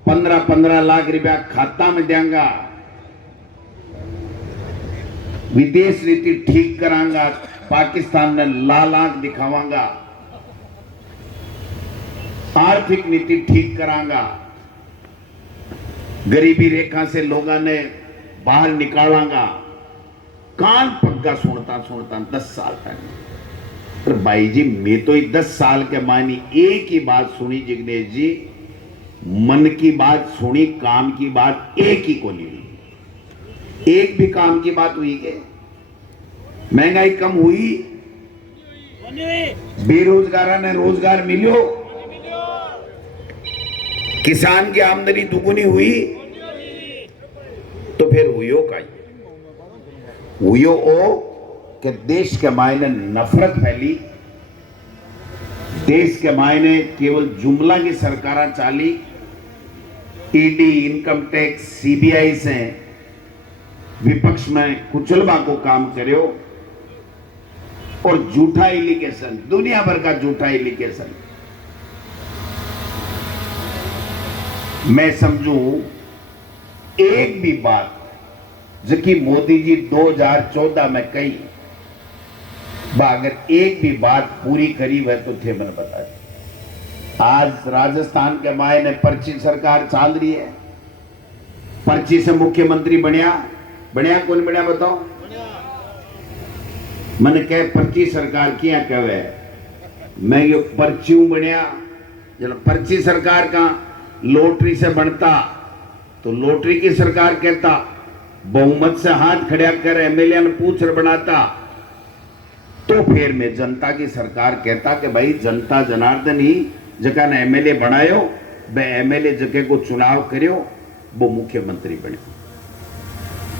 15-15 लाख रुपया खाता में देंगा, विदेश नीति ठीक करांगा, पाकिस्तान ने लाल आंख दिखावांगा, आर्थिक नीति ठीक करांगा, गरीबी रेखा से लोगों ने बाहर निकालांगा। कान पक्का सुनता 10 साल तक। पर भाई जी मैं तो 10 साल के मानी एक ही बात सुनी जिग्नेश जी, मन की बात सुनी, काम की बात एक ही को नहीं हुई। एक भी काम की बात हुई के? महंगाई कम हुई? बेरोजगार ने रोजगार मिलो? किसान की आमदनी दुगुनी हुई? तो फिर हुयो का हुयो ओ कि देश के मायने नफरत फैली, देश के मायने केवल जुमला की सरकार चाली, ईडी, इनकम टैक्स, सीबीआई से विपक्ष में कुचलवा को काम करो और झूठा एलिगेशन, दुनिया भर का झूठा एलिगेशन। मैं समझूं एक भी बात जबकि मोदी जी 2014 में कही, अगर एक भी बात पूरी करी वह तो थे मैंने बताया। आज राजस्थान के मायने पर्ची सरकार चल रही है, पर्ची से मुख्यमंत्री बनया कौन बनया बताओ? मैंने कह पर्ची सरकार क्या कहे, मैं ये पर्ची बनया। जब पर्ची सरकार का लॉटरी से बनता तो लॉटरी की सरकार कहता, बहुमत से हाथ खड़ा कर एमएलए ने पूछ बनाता, तो फिर मैं जनता की सरकार कहता कि भाई जनता जनार्दन ही जगह ने एमएलए बनायो, वह एमएलए जगह को चुनाव करियो, वो मुख्यमंत्री बने।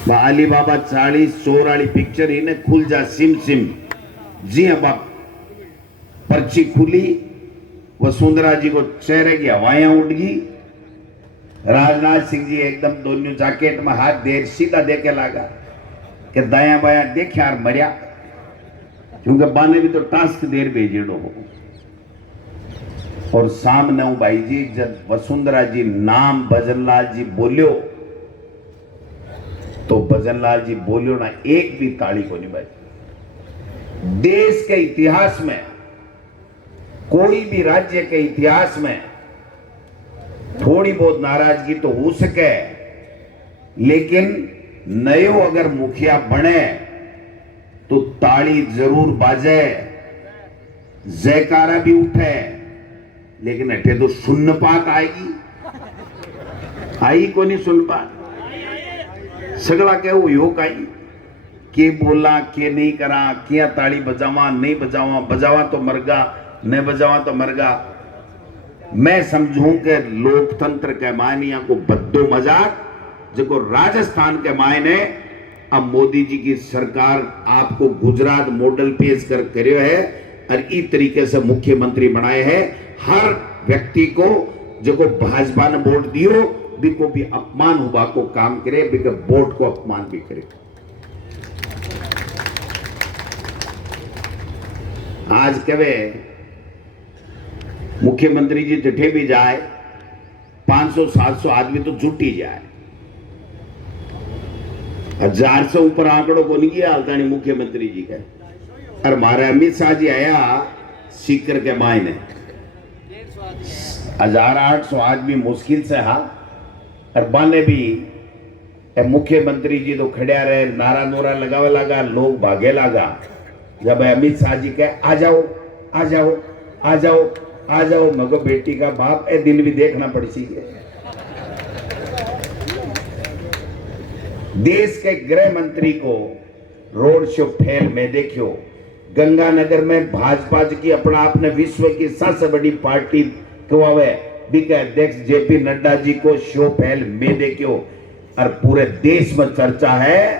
वह अली बाबा 40 चोर वाली पिक्चर ही ने खुल जा सिम सिम। जी हाँ बाप, पर्ची खुली, वसुंधरा जी को चेहरे की हवाएं उड़ गई, राजनाथ सिंह जी एकदम दोनों जैकेट में हाथ देर सीधा देके लगा कि दाया बाया देख यार मरिया, क्योंकि बाने भी तो टास्क देर भेजेड़ो हो। और सामने हूं भाई जी, जब वसुंधरा जी नाम भजनलाल जी बोलियो तो भजनलाल जी बोलियो ना, एक भी ताली को नहीं बजी। देश के इतिहास में, कोई भी राज्य के इतिहास में थोड़ी बहुत नाराजगी तो हो सके, लेकिन नयो अगर मुखिया बने तो ताली जरूर बाजे, जयकारा भी उठे, लेकिन अठे तो सुन्नपात आएगी। आई को नहीं सुनपात, सगला कहू यो काई के बोला के नहीं करा, क्या ताली बजावा नहीं बजावा, बजावा तो मरगा, नहीं बजावा तो मरगा। मैं समझूं कि लोकतंत्र के मायने को बद्दो मजाक जो राजस्थान के मायने अब मोदी जी की सरकार आपको गुजरात मॉडल पेश कर करियो है और इस तरीके से मुख्यमंत्री बनाए हैं। हर व्यक्ति को जो भाजपा ने वोट दियो बिको भी अपमान हुआ को काम करे, बिको वोट को अपमान भी करे। आज कहे मुख्यमंत्री जी जठे भी जाए 500-700 आदमी तो जुटी जाए, 1000 से ऊपर आंकड़ों को नहीं किया हालता नहीं मुख्यमंत्री जी का। और हमारे अमित शाह जी आया सीकर के मायने 1800 आदमी मुश्किल से हा, और बाने भी मुख्यमंत्री जी तो खड़िया रहे, नारा नोरा लगावे लगा, लोग भागे लगा। जब अमित शाह जी कहे आ जाओ आ जाओ आ जाओ आ जाओ, मगो बेटी का बाप ए दिन भी देखना पड़ सी। देश के गृह मंत्री को रोड शो फैल में देखियो, गंगानगर में भाजपा की अपना आपने विश्व की सबसे बड़ी पार्टी कहवावे बीके अध्यक्ष जेपी नड्डा जी को शो फैल में देखियो। और पूरे देश में चर्चा है,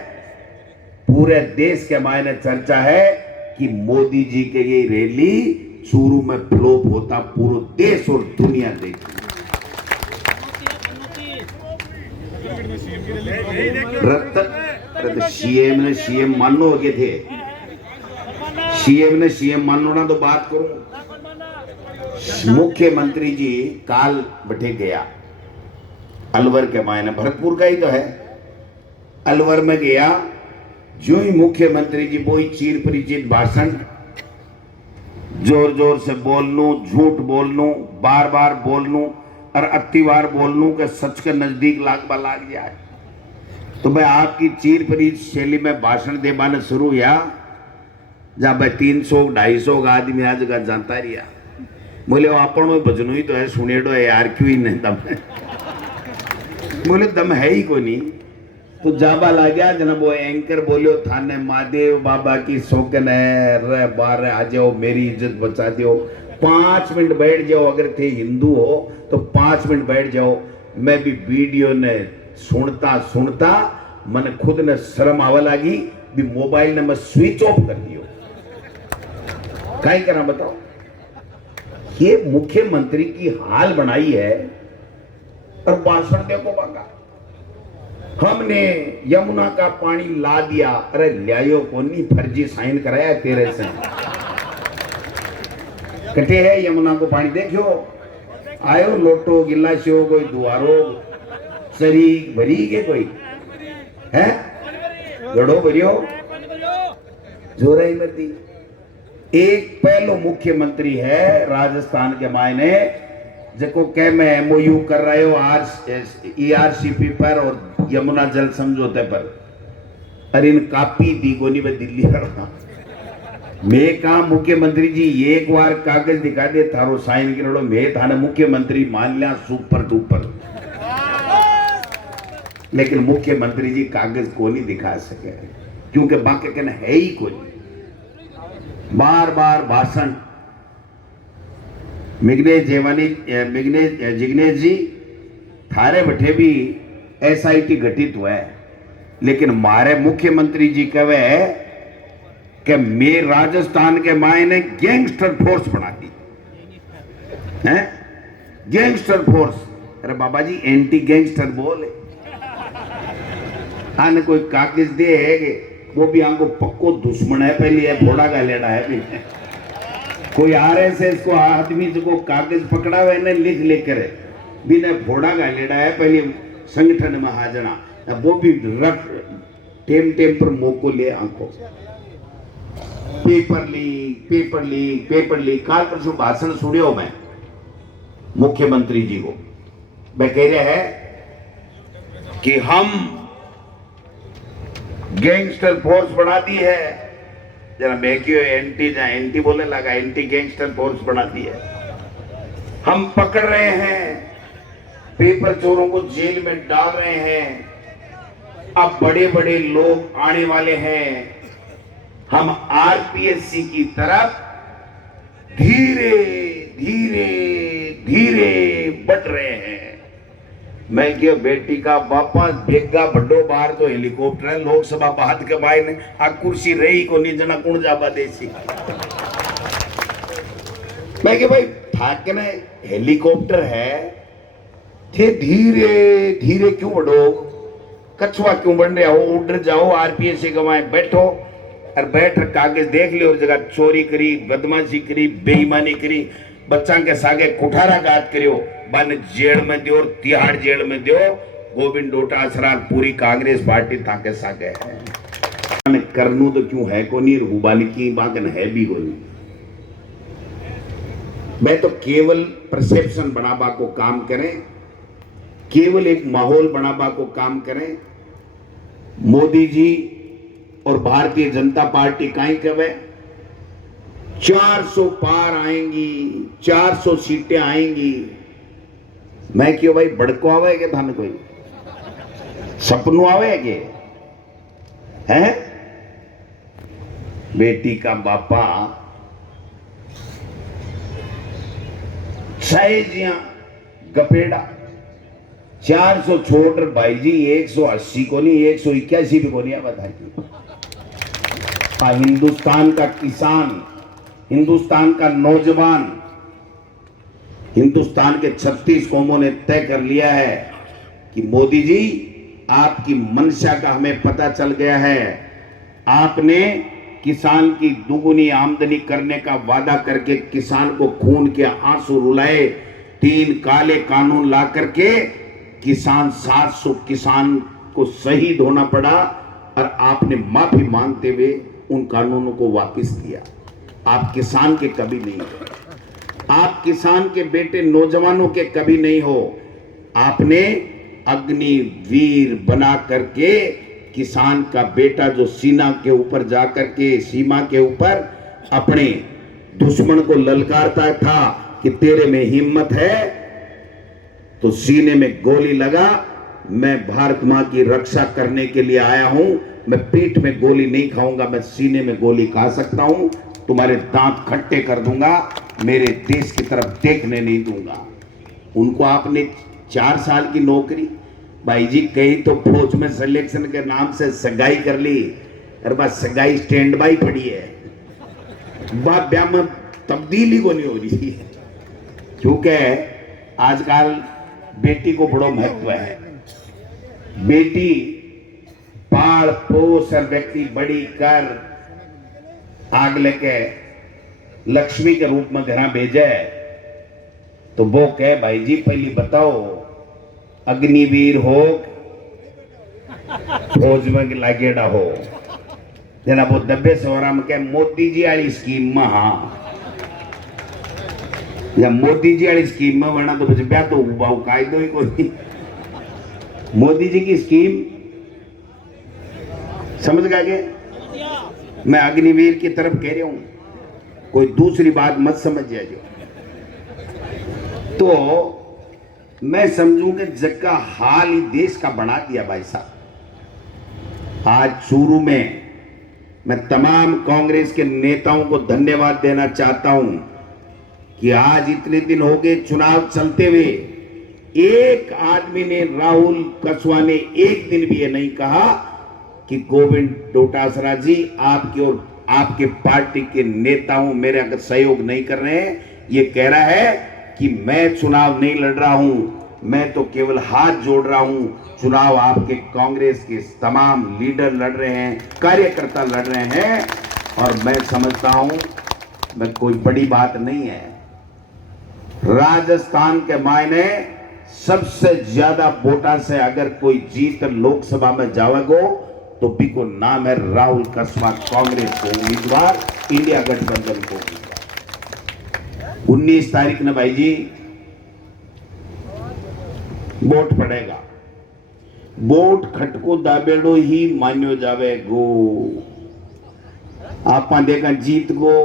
पूरे देश के मायने चर्चा है कि मोदी जी के ये रैली चूरू में फ्लॉप होता पूरा देश और दुनिया देखती। सीएम ने सीएम मानो के थे, सीएम ने सीएम मानो ना तो बात करो। मुख्यमंत्री जी काल बैठे गया अलवर के मायने, भरतपुर का ही तो है। अलवर में गया, जो ही मुख्यमंत्री जी वो ही चीर परिचित भाषण, जोर जोर से बोल लूं, झूठ बोल लूं, बार बार बोल लूं और अतिवार बोल लूं कि सच के नजदीक लाग जाए। तो मैं आपकी चीर परिचित शैली में भाषण दे बाने शुरू हुआ, जहां भाई 300-250 का आदमी आज का जानता रिया। बोले अपन भजनों ही तो है, सुनेडो है यार, क्यों ही नहीं दम है। बोले दम है ही को नहीं। तो जाबा ला गया जना वो एंकर बोलियो थाने महादेव बाबा की शौकन है, रे बार आ जाओ, मेरी इज्जत बचा दो, 5 मिनट बैठ जाओ, अगर थे हिंदू हो तो 5 मिनट बैठ जाओ। मैं भी वीडियो ने सुनता सुनता मन खुद ने शर्म आवा लगी, भी मोबाइल ने मैं स्विच ऑफ कर दियो। क्या करा बताओ, ये मुख्यमंत्री की हाल बनाई है। और भाषण देखो बाका, हमने यमुना का पानी ला दिया, अरे लियायो कोनी, फर्जी साइन कराया तेरे से। कटे है यमुना को पानी, देखियो आयो लोटो गिलासियो कोई दुआरो सरी भरी के कोई है, गड़ो भरियो जोरा ही मती। एक पहलो मुख्यमंत्री है राजस्थान के मायने, जिसको कह मैं एमओयू कर रहे हो ERCP पर और यमुना जल समझौते पर, अरे इन कापी दी गोनी में दिल्ली हड़ा। मैं कहा मुख्यमंत्री जी एक बार कागज दिखा दे थारो साइन करो, मैं थाने मुख्यमंत्री मान लिया सुपर डुपर। लेकिन मुख्यमंत्री जी कागज को नहीं दिखा सके, क्योंकि बाकी कहना है ही कोई। बार बार भाषण। जिग्नेश जी थारे बैठे भी SIT गठित हुआ है, लेकिन मारे मुख्यमंत्री जी कहे कि मैं राजस्थान के मायने गैंगस्टर फोर्स बना दी है, गैंगस्टर फोर्स। अरे बाबा जी एंटी गैंगस्टर बोले, आने कोई कागज दे है कि वो भी हमको पक्को दुश्मन है, पहले फोड़ा का लेड़ा है भी। कोई RSS को आदमी को कागज पकड़ा हुआ है लिख लिख कर बिना फोड़ा का लेड़ा है, पहले संगठन में हाजना, वो भी रफ टेम पर मोको ले आंखों पेपर लीक। काल परसों भाषण सुनियो मैं मुख्यमंत्री जी को, मैं कह रहे हैं कि हम गैंगस्टर फोर्स बना दी है, जरा मैं क्यों एंटी बोलने लगा, एंटी गैंगस्टर फोर्स बना दी है। हम पकड़ रहे हैं, पेपर चोरों को जेल में डाल रहे हैं, अब बड़े बड़े लोग आने वाले हैं। हम RPSC की तरफ धीरे धीरे धीरे बढ़ रहे हैं। मैं क्या बेटी का वापस बेगा बड्डो बाहर तो हेलीकॉप्टर है, लोकसभा बात के बाहर आ कुर्सी रही को नहीं जना कुण जाबा देसी। मैं क्या भाई ठाकने हेलीकॉप्टर है थे, धीरे धीरे क्यों बढ़ो, कछुआ क्यों बन रहे हो, उड़ जाओ RPSC गवाए बैठो और बैठ कागज देख लियो, और जगह चोरी करी, बदमाशी करी, बेईमानी करी, बच्चा के सागे कुठारा गात करियो, बन जेल में दियो, तिहाड़ जेल में दियो। गोविंद डोटासरा पूरी कांग्रेस पार्टी ताके सागे है करनू तो क्यों है को नहीं, हुबाली की बागन है भी को नहीं। मैं तो केवल परसेप्शन बनाबा को काम करें, केवल एक माहौल बनाबा को काम करें। मोदी जी और भारतीय जनता पार्टी काई कहे 400 पार आएंगी, 400 सीटें आएंगी। मैं क्यों भाई बड़को आवे के थाने कोई सपनों आवे के है? बेटी का बापा जिया गपेड़ा 400 छोड़ भाई जी 180 को नहीं 181 भी को नहीं बताइए। हिंदुस्तान का किसान, हिंदुस्तान का नौजवान, हिंदुस्तान के 36 कौमों ने तय कर लिया है कि मोदी जी आपकी मंशा का हमें पता चल गया है। आपने किसान की दुगुनी आमदनी करने का वादा करके किसान को खून के आंसू रुलाए, 3 काले कानून ला करके किसान 700 किसान को शहीद होना पड़ा और आपने माफी मांगते हुए उन कानूनों को वापस किया। आप किसान के कभी नहीं हो, आप किसान के बेटे नौजवानों के कभी नहीं हो। आपने अग्निवीर बना करके किसान का बेटा जो सीमा के ऊपर जाकर के सीमा के ऊपर अपने दुश्मन को ललकारता था कि तेरे में हिम्मत है तो सीने में गोली लगा, मैं भारत मां की रक्षा करने के लिए आया हूं, मैं पीठ में गोली नहीं खाऊंगा, मैं सीने में गोली खा सकता हूं, तुम्हारे दांत खट्टे कर दूंगा, मेरे देश की तरफ देखने नहीं दूंगा। उनको आपने 4 साल की नौकरी, भाई जी कहीं तो फौज में सिलेक्शन के नाम से सगाई कर ली, अरे बस सगाई स्टैंड बाई पड़ी है, बाप ब्याह में तब्दीली को नहीं हो रही, क्योंकि आजकल बेटी को बड़ा महत्व है। बेटी पाल पोस और व्यक्ति बड़ी कर आग लेके लक्ष्मी के रूप में घर भेजे तो वो कहे भाई जी पहली बताओ अग्निवीर हो फौज में लागेड़ा हो जना वो दबे सोरा में कहे मोदी जी वाली स्कीम में हाँ या मोदी जी वाली स्कीम में वरना तो बच्चे ब्याह तो कायदो ही कोई। मोदी जी की स्कीम समझ गए? मैं अग्निवीर की तरफ कह रहा हूं, कोई दूसरी बात मत समझ जाइए। तो मैं समझूं कि जग का हाल ही देश का बना दिया भाई साहब। आज चूरू में मैं तमाम कांग्रेस के नेताओं को धन्यवाद देना चाहता हूं कि आज इतने दिन हो गए चुनाव चलते हुए एक आदमी ने, राहुल कसवा ने एक दिन भी ये नहीं कहा कि गोविंद डोटासरा जी आपकी और आपके पार्टी के नेताओं मेरे अगर सहयोग नहीं कर रहे हैं। ये कह रहा है कि मैं चुनाव नहीं लड़ रहा हूं, मैं तो केवल हाथ जोड़ रहा हूं। चुनाव आपके कांग्रेस के तमाम लीडर लड़ रहे हैं, कार्यकर्ता लड़ रहे हैं और मैं समझता हूं मैं कोई बड़ी बात नहीं है। राजस्थान के मायने सबसे ज्यादा वोटा से अगर कोई जीत लोकसभा में जावेगो तो बिको नाम है राहुल कसवा, कांग्रेस को उम्मीदवार, इंडिया गठबंधन को उम्मीदवार। 19 तारीख ने भाई जी वोट पड़ेगा, वोट खटको दाबेड़ो ही मान्यो जावे गो। आप देखा जीत गो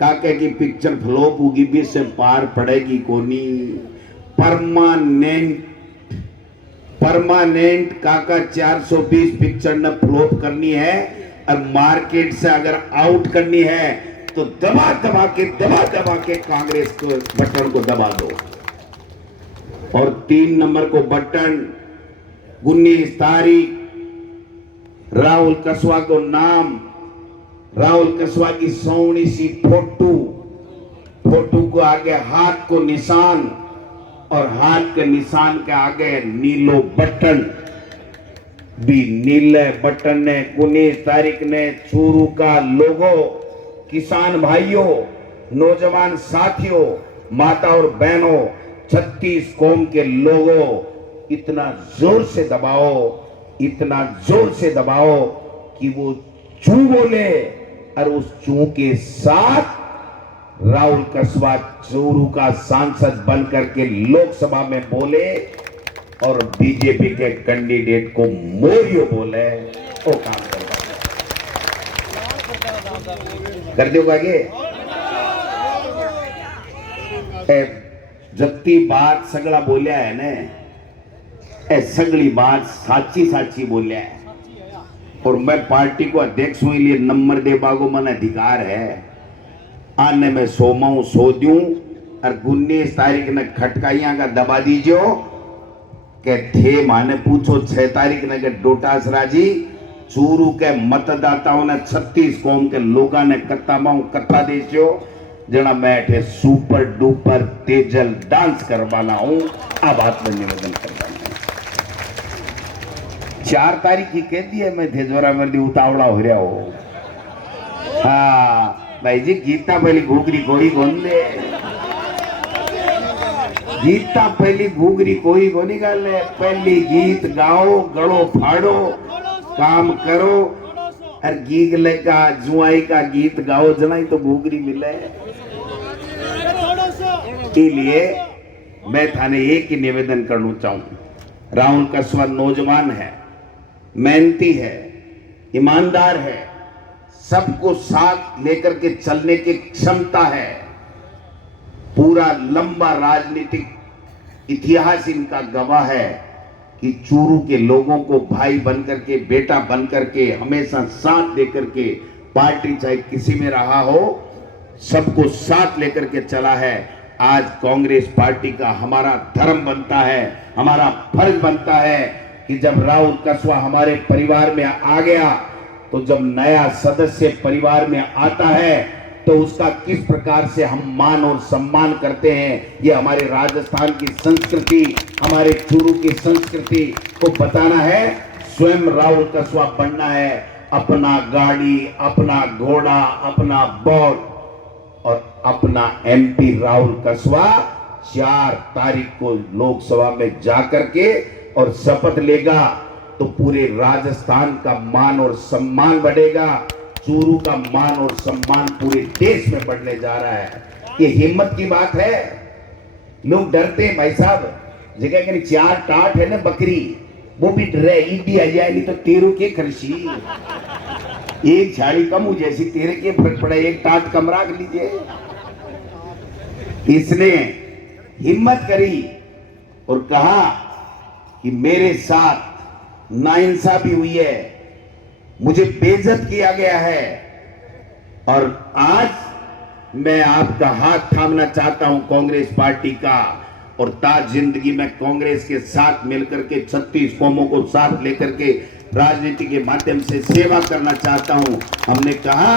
काके की पिक्चर फ्लॉप होगी भी से पार पड़ेगी कोनी। परमानेंट काका 420 पिक्चर ने फ्लॉप करनी है और मार्केट से अगर आउट करनी है तो दबा दबा के कांग्रेस को बटन को दबा दो। और 3 नंबर को बटन 19 तारीख राहुल कसवा को नाम, राहुल कसवा की सोनी सी फोटो को आगे हाथ को निशान और हाथ के निशान के आगे नीलो बटन भी नीले बटन ने 19 तारीख ने चूरू का लोगो, किसान भाइयों, नौजवान साथियों, माता और बहनों, 36 कौम के लोगों इतना जोर से दबाओ, इतना जोर से दबाओ कि वो चू बोले और उस चू के साथ राहुल कसवा चूरू का सांसद बनकर के लोकसभा में बोले और बीजेपी के कैंडिडेट को मोरियो बोले। वो काम कर दो आगे। जत्ती बात सगला बोलिया है ने, सगली बात साची साची बोलिया है। और मैं पार्टी को अध्यक्ष हुई लिए नंबर दे बागो मन अधिकार है। आने में सोमाऊं सो दूं और 19 तारीख ने खटकाइया का दबा दीजियो के थे माने पूछो 6 तारीख ने के डोटासरा जी चूरू के मतदाताओं ने 36 कौम के लोगों ने कत्ता माऊ कत्ता दीजियो जना बैठे सुपर डुपर तेजल डांस करवाना हूं। अब बात में निवेदन करवाना 4 तारीख की कह दी है मैं तेजोरा मर्दी उतावला हो रहा हो। हाँ भाई जी गीता पहली घूगरी कोई कौन दे गीता पहली घूगरी कोई कोनी गल है। पहली गीत गाओ गड़ो फाड़ो काम करो और गीगले का जुआई का गीत गाओ जना तो घूगरी मिले। इसलिए मैं थाने एक ही निवेदन करना चाहूं। राहुल कस्वा नौजवान है, मेहनती है, ईमानदार है, सबको साथ लेकर के चलने की क्षमता है। पूरा लंबा राजनीतिक इतिहास इनका गवाह है कि चूरू के लोगों को भाई बनकर के बेटा बनकर के हमेशा साथ लेकर के पार्टी चाहे किसी में रहा हो सबको साथ लेकर के चला है। आज कांग्रेस पार्टी का हमारा धर्म बनता है, हमारा फर्ज बनता है कि जब राहुल कस्वा हमारे परिवार में आ गया तो जब नया सदस्य परिवार में आता है तो उसका किस प्रकार से हम मान और सम्मान करते हैं। ये हमारे राजस्थान की संस्कृति, हमारे चूरू की संस्कृति को बताना है। स्वयं राहुल कस्वा बनना है, अपना गाड़ी, अपना घोड़ा, अपना बोट और अपना एमपी राहुल कस्वा 4 तारीख को लोकसभा में जाकर के और शपथ लेगा तो पूरे राजस्थान का मान और सम्मान बढ़ेगा। चूरू का मान और सम्मान पूरे देश में बढ़ने जा रहा है। ये हिम्मत की बात है। लोग डरते हैं भाई साहब, जगह कहीं 4 टाट है ना बकरी, वो भी डरे ईडी आ जाएगी तो तेरू के खर्ची एक झाड़ी कम हो जैसी तेरे के फर्क पड़ा, एक टाट कम रख लीजिए। इसने हिम्मत करी और कहा कि मेरे साथ नाइंसाफी हुई है, मुझे बेइज्जत किया गया है और आज मैं आपका हाथ थामना चाहता हूं कांग्रेस पार्टी का और ताज जिंदगी में कांग्रेस के साथ मिलकर के 36 कौमों को साथ लेकर के राजनीति के माध्यम से सेवा करना चाहता हूं। हमने कहा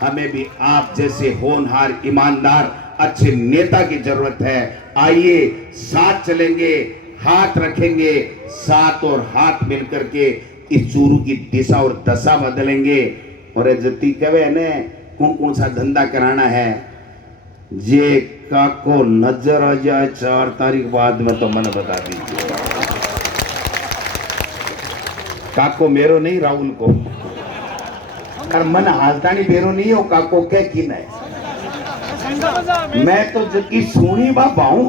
हमें भी आप जैसे होनहार ईमानदार अच्छे नेता की जरूरत है। आइए साथ चलेंगे, हाथ रखेंगे, साथ और हाथ मिलकर के इस चूरू की दिशा और दशा बदलेंगे। और जति कहे ने कौन कौन सा धंधा कराना है जे काको नजर आ जाए 4 तारीख बाद में तो मैंने बता दीजिए। काको मेरो नहीं राहुल को और मन हालता नहीं मेरो नहीं हो काको के की नहीं। मैं तो जबकि सोनी बा बाहू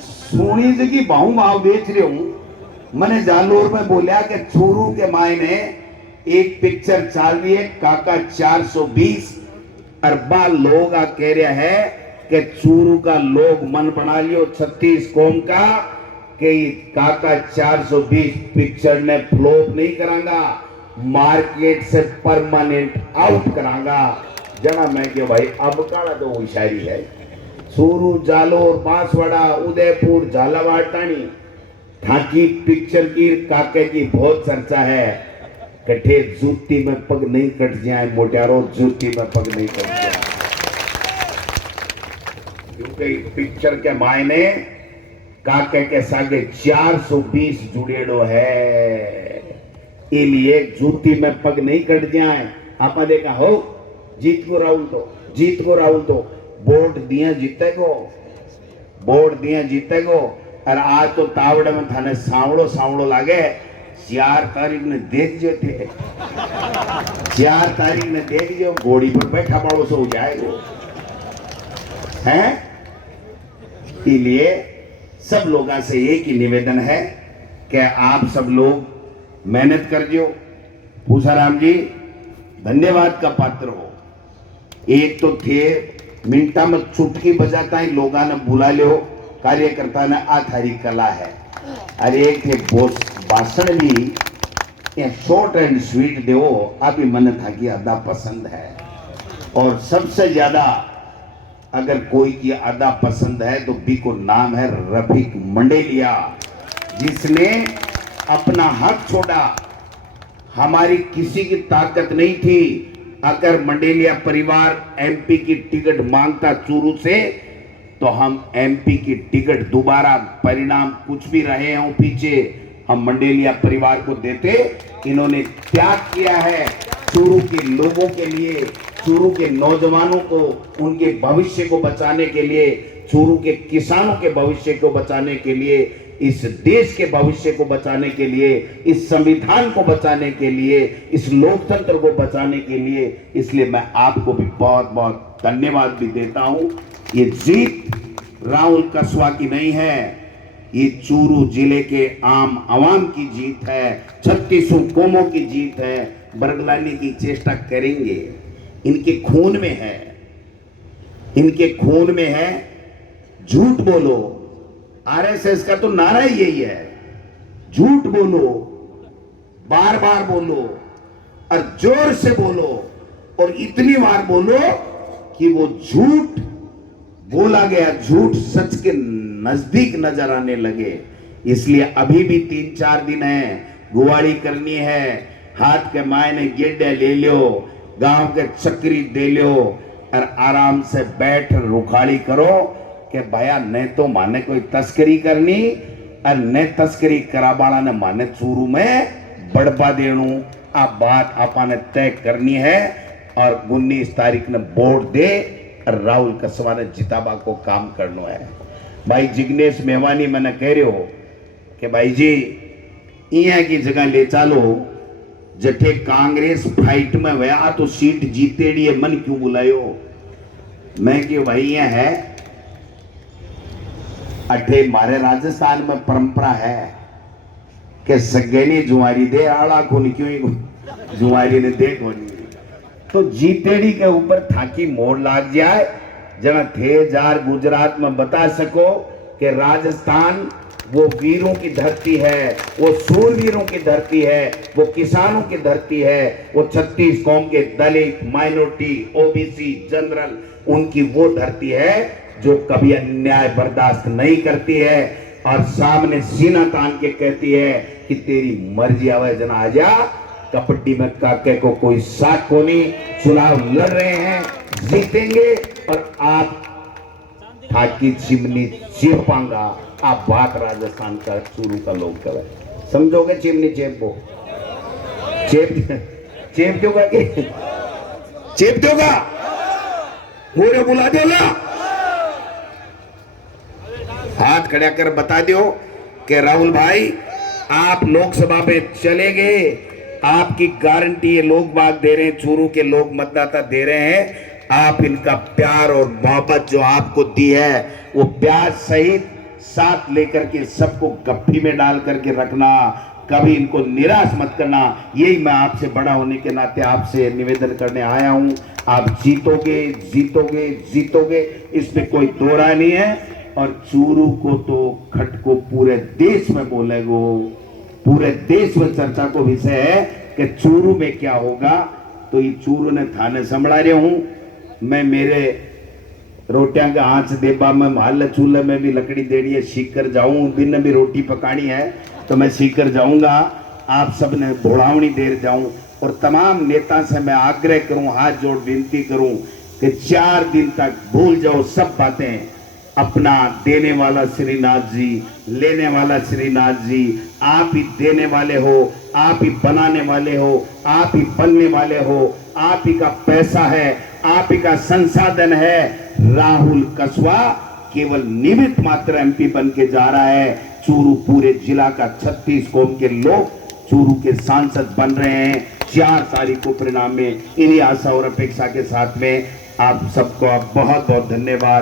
सोनी जगी बाहू माव बेच रही हूं। मैंने जालोर में बोलिया कि चूरू के मायने एक पिक्चर चल रही है काका 420 अरबा लोग आ कह रहे हैं कि चूरू का लोग मन बना लियो 36 कौम का कि काका 420 पिक्चर ने फ्लॉप नहीं करांगा, मार्केट से परमानेंट आउट करांगा। जना मैं कि भाई अब काला तो वो शायरी है। चूरू, जालोर, बांसवाड़ा, उदयपुर, झालावाड़, टाणी ठाकी पिक्चर की काके की बहुत चर्चा है। कठे जूती में पग नहीं कट जाए मोटियारो, जूती में पग नहीं कट जाए क्योंकि पिक्चर के मायने काके के सागे 420 जुड़ेड़ो है। इसलिए जूती में पग नहीं कट जाए। आपा देखा हो जीत को राहुल तो वोट दिया जीतेगो, वोट दिया जीतेगो। और आज तो तावड़े में थाने सांवड़ो लागे। 4 तारीख ने देख जो थे 4 तारीख ने देख जो घोड़ी पर बैठा पड़ो सो जाएगा है। इसलिए सब लोगों से एक ही निवेदन है कि आप सब लोग मेहनत कर जो। भूसाराम जी धन्यवाद का पात्र हो। एक तो थे मिनटा में चुटकी बजाता ही लोगों ने बुला ले हो, कार्यकर्ता ने आ थारी कला है। अरे एक थे भाषण भी ये शॉर्ट एंड स्वीट देवो अभी मन था कि अदा पसंद है। और सबसे ज्यादा अगर कोई की अदा पसंद है तो बी को नाम है रफीक मंडेलिया, जिसने अपना हक छोड़ा। हमारी किसी की ताकत नहीं थी। अगर मंडेलिया परिवार एमपी की टिकट मांगता चूरू से तो हम एमपी की टिकट दोबारा, परिणाम कुछ भी रहे हों पीछे, हम मंडेलिया परिवार को देते। इन्होंने त्याग किया है चूरू के लोगों के लिए, चूरू के नौजवानों को, उनके भविष्य को बचाने के लिए, चूरू के किसानों के भविष्य को बचाने के लिए, इस देश के भविष्य को बचाने के लिए, इस संविधान को बचाने के लिए, इस लोकतंत्र को बचाने के लिए। इसलिए मैं आपको भी बहुत बहुत धन्यवाद भी देता हूं। ये जीत राहुल कसवा की नहीं है, ये चूरू जिले के आम आवाम की जीत है, 36 कौमों की जीत है। बरगलाने की चेष्टा करेंगे, इनके खून में है, इनके खून में है। झूठ बोलो, आरएसएस का तो नारा ही यही है, झूठ बोलो, बार बार बोलो और जोर से बोलो, और इतनी बार बोलो कि वो झूठ बोला गया झूठ सच के नजदीक नजर आने लगे। इसलिए अभी भी 3-4 दिन है, गुवाड़ी करनी है, हाथ के मायने गेड्डे ले लो, गांव के चक्री दे लो और आराम से बैठ रुखाड़ी करो कि भैया ने तो माने कोई तस्करी करनी और ने तस्करी कराबाड़ा ने माने चूरू में बड़पा देणू। आ बात आपने तय करनी है और 19 तारीख ने वोट दे और राहुल कसवा ने जिताबा को काम करना है। भाई जिग्नेश मेवानी मैंने कह रहे हो कि भाई जी इया की जगह ले चालो, जठे कांग्रेस फाइट में वया तो सीट जीतेड़ी है, मन क्यों बुलायो। मैं क्यों भाई ये है, अठे मारे राजस्थान में परंपरा है कि सगेनी जुआरी दे आड़ा को क्यों जुआरी ने दे को तो जीतेड़ी के ऊपर थाकी मोड़ लाग जाए। जना थे जार गुजरात में बता सको कि राजस्थान वो वीरों की धरती है, वो सूरवीरों की धरती है, वो किसानों की धरती है, वो 36 कौम के दलित, माइनॉरिटी, ओबीसी, जनरल, उनकी वो धरती है जो कभी अन्याय बर्दाश्त नहीं करती है और सामने सीना तान के कहती है कि तेरी मर्जी आवे जना आजा। कपट्टी में काके को कोई साथ को नहीं, चुनाव लड़ रहे हैं, जीतेंगे और आप ठाकी चिमनी चेप पांगा। आप बात राजस्थान का चूरू का लोग करे समझोगे, चिमनी चेप को चेप दोगा कि चेप दोगा, पूरे बुला दो ना, हाथ खड़ा कर बता दो कि राहुल भाई आप लोकसभा पे चले गए, आपकी गारंटी ये लोग बात दे रहे हैं, चूरू के लोग मतदाता दे रहे हैं। आप इनका प्यार और मोहब्बत जो आपको दी है वो प्यार सहित साथ लेकर के सबको गप्पी में डाल करके रखना, कभी इनको निराश मत करना। यही मैं आपसे बड़ा होने के नाते आपसे निवेदन करने आया हूं। आप जीतोगे जीतोगे जीतोगे, इसमें कोई दो राय नहीं है। और चूरू को तो खटको पूरे देश में बोलेगो, पूरे देश में चर्चा को विषय है कि चूरू में क्या होगा। तो ये चूरू ने थाने संभला रहे हूं मैं, मेरे रोटियां का आंच देबा में माल चूल्हे में भी लकड़ी देनी है, सीख कर जाऊं, बिन भी रोटी पकानी है तो मैं सीख कर जाऊंगा। आप सब ने भोड़ावनी देर जाऊं और तमाम नेता से मैं आग्रह करूं, हाथ जोड़ विनती करूं कि 4 दिन तक भूल जाओ सब बातें। अपना देने वाला श्रीनाथ जी, लेने वाला श्रीनाथ जी, आप ही देने वाले हो, आप ही बनाने वाले हो, आप ही बनने वाले हो, आप ही का पैसा है, आप ही का संसाधन है। राहुल कसवा केवल निमित्त मात्र एमपी बन के जा रहा है। चूरू पूरे जिला का 36 कौम के लोग चूरू के सांसद बन रहे हैं। 4 तारीख को परिणाम में इन्हीं आशा और अपेक्षा के साथ में आप सबको बहुत बहुत धन्यवाद।